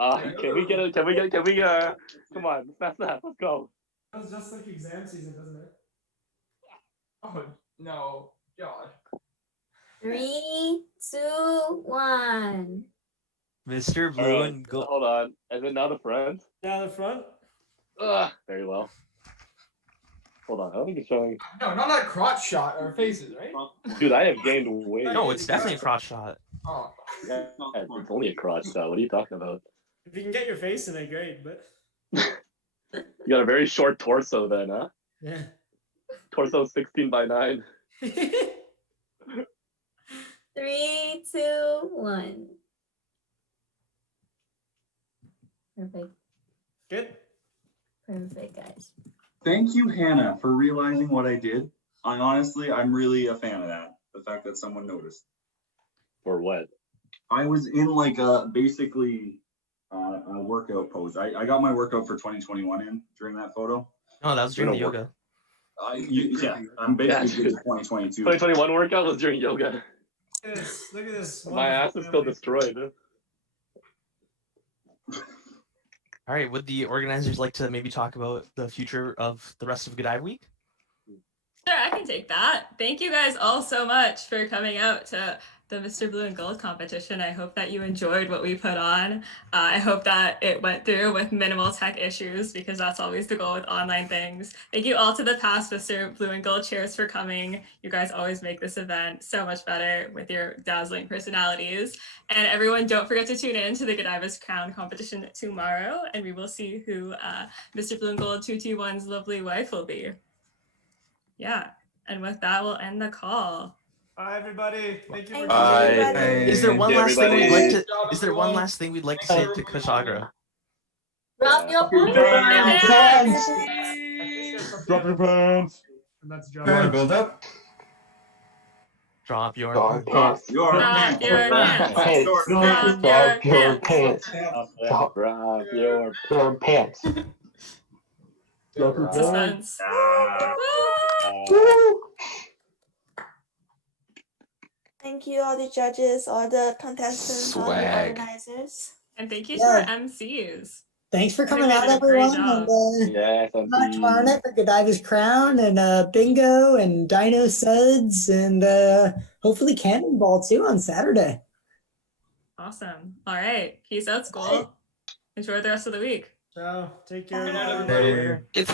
can we come on, snap, let's go. That was just like exam season, doesn't it? Oh, no. God. 3, 2, 1. Mr. Blue All right, and Gold. hold on. Is it now the front? Down the front? Very well. Hold on, I don't think it's showing. No, not that crotch shot or faces, right? Dude, I have gained weight. No, it's definitely a crotch shot. Oh. Yeah, it's only a crotch shot. What are you talking about? If you can get your face in it, great, but You got a very short torso then, huh? yeah. Torso 16 by 9. 3, 2, 1. Perfect. Good. Perfect, guys. Thank you, Hannah, for realizing what I did. I'm really a fan of that. The fact that someone noticed. For what? I was in like basically a workout pose. I got my workout for 2021 in during that photo. No, that was during the yoga. Yeah, I'm basically good to 2022. 2021 workout was during yoga. Look at this. My ass is still destroyed. All right, would the organizers like to maybe talk about the future of the rest of Godiva Week? Sure, I can take that. Thank you guys all so much for coming out to the Mr. Blue and Gold competition. I hope that you enjoyed what we put on. I hope that it went through with minimal tech issues, because that's always the goal with online things. Thank you all to the past Mr. Blue and Gold cheers for coming. You guys always make this event so much better with your dazzling personalities. And everyone, don't forget to tune in to the Godiva's Crown competition tomorrow, and we will see who Mr. Blue and Gold 2T1's lovely wife will be. Yeah, and with that, we'll end the call. Bye, everybody. Thank you for Is there one last thing we'd like to? Is there one last thing we'd like to say to Kushagra? Drop your pants. Drop your pants. And that's You want to build up? Drop your pants. Your pants. Drop your pants. Drop your pants. Suspense. Thank you, all the judges, all the contestants, all the Swag. organizers. And thank you Yeah. to our MCs. Thanks for I think coming they out, did a great everyone. job. And Yes, Tarnet for Godiva's Crown, and Bingo, and Dino Suds, and hopefully Cannonball too on Saturday. Awesome. All right. Peace out, school. Enjoy the rest of the week. Ciao. Take care. Hey. It's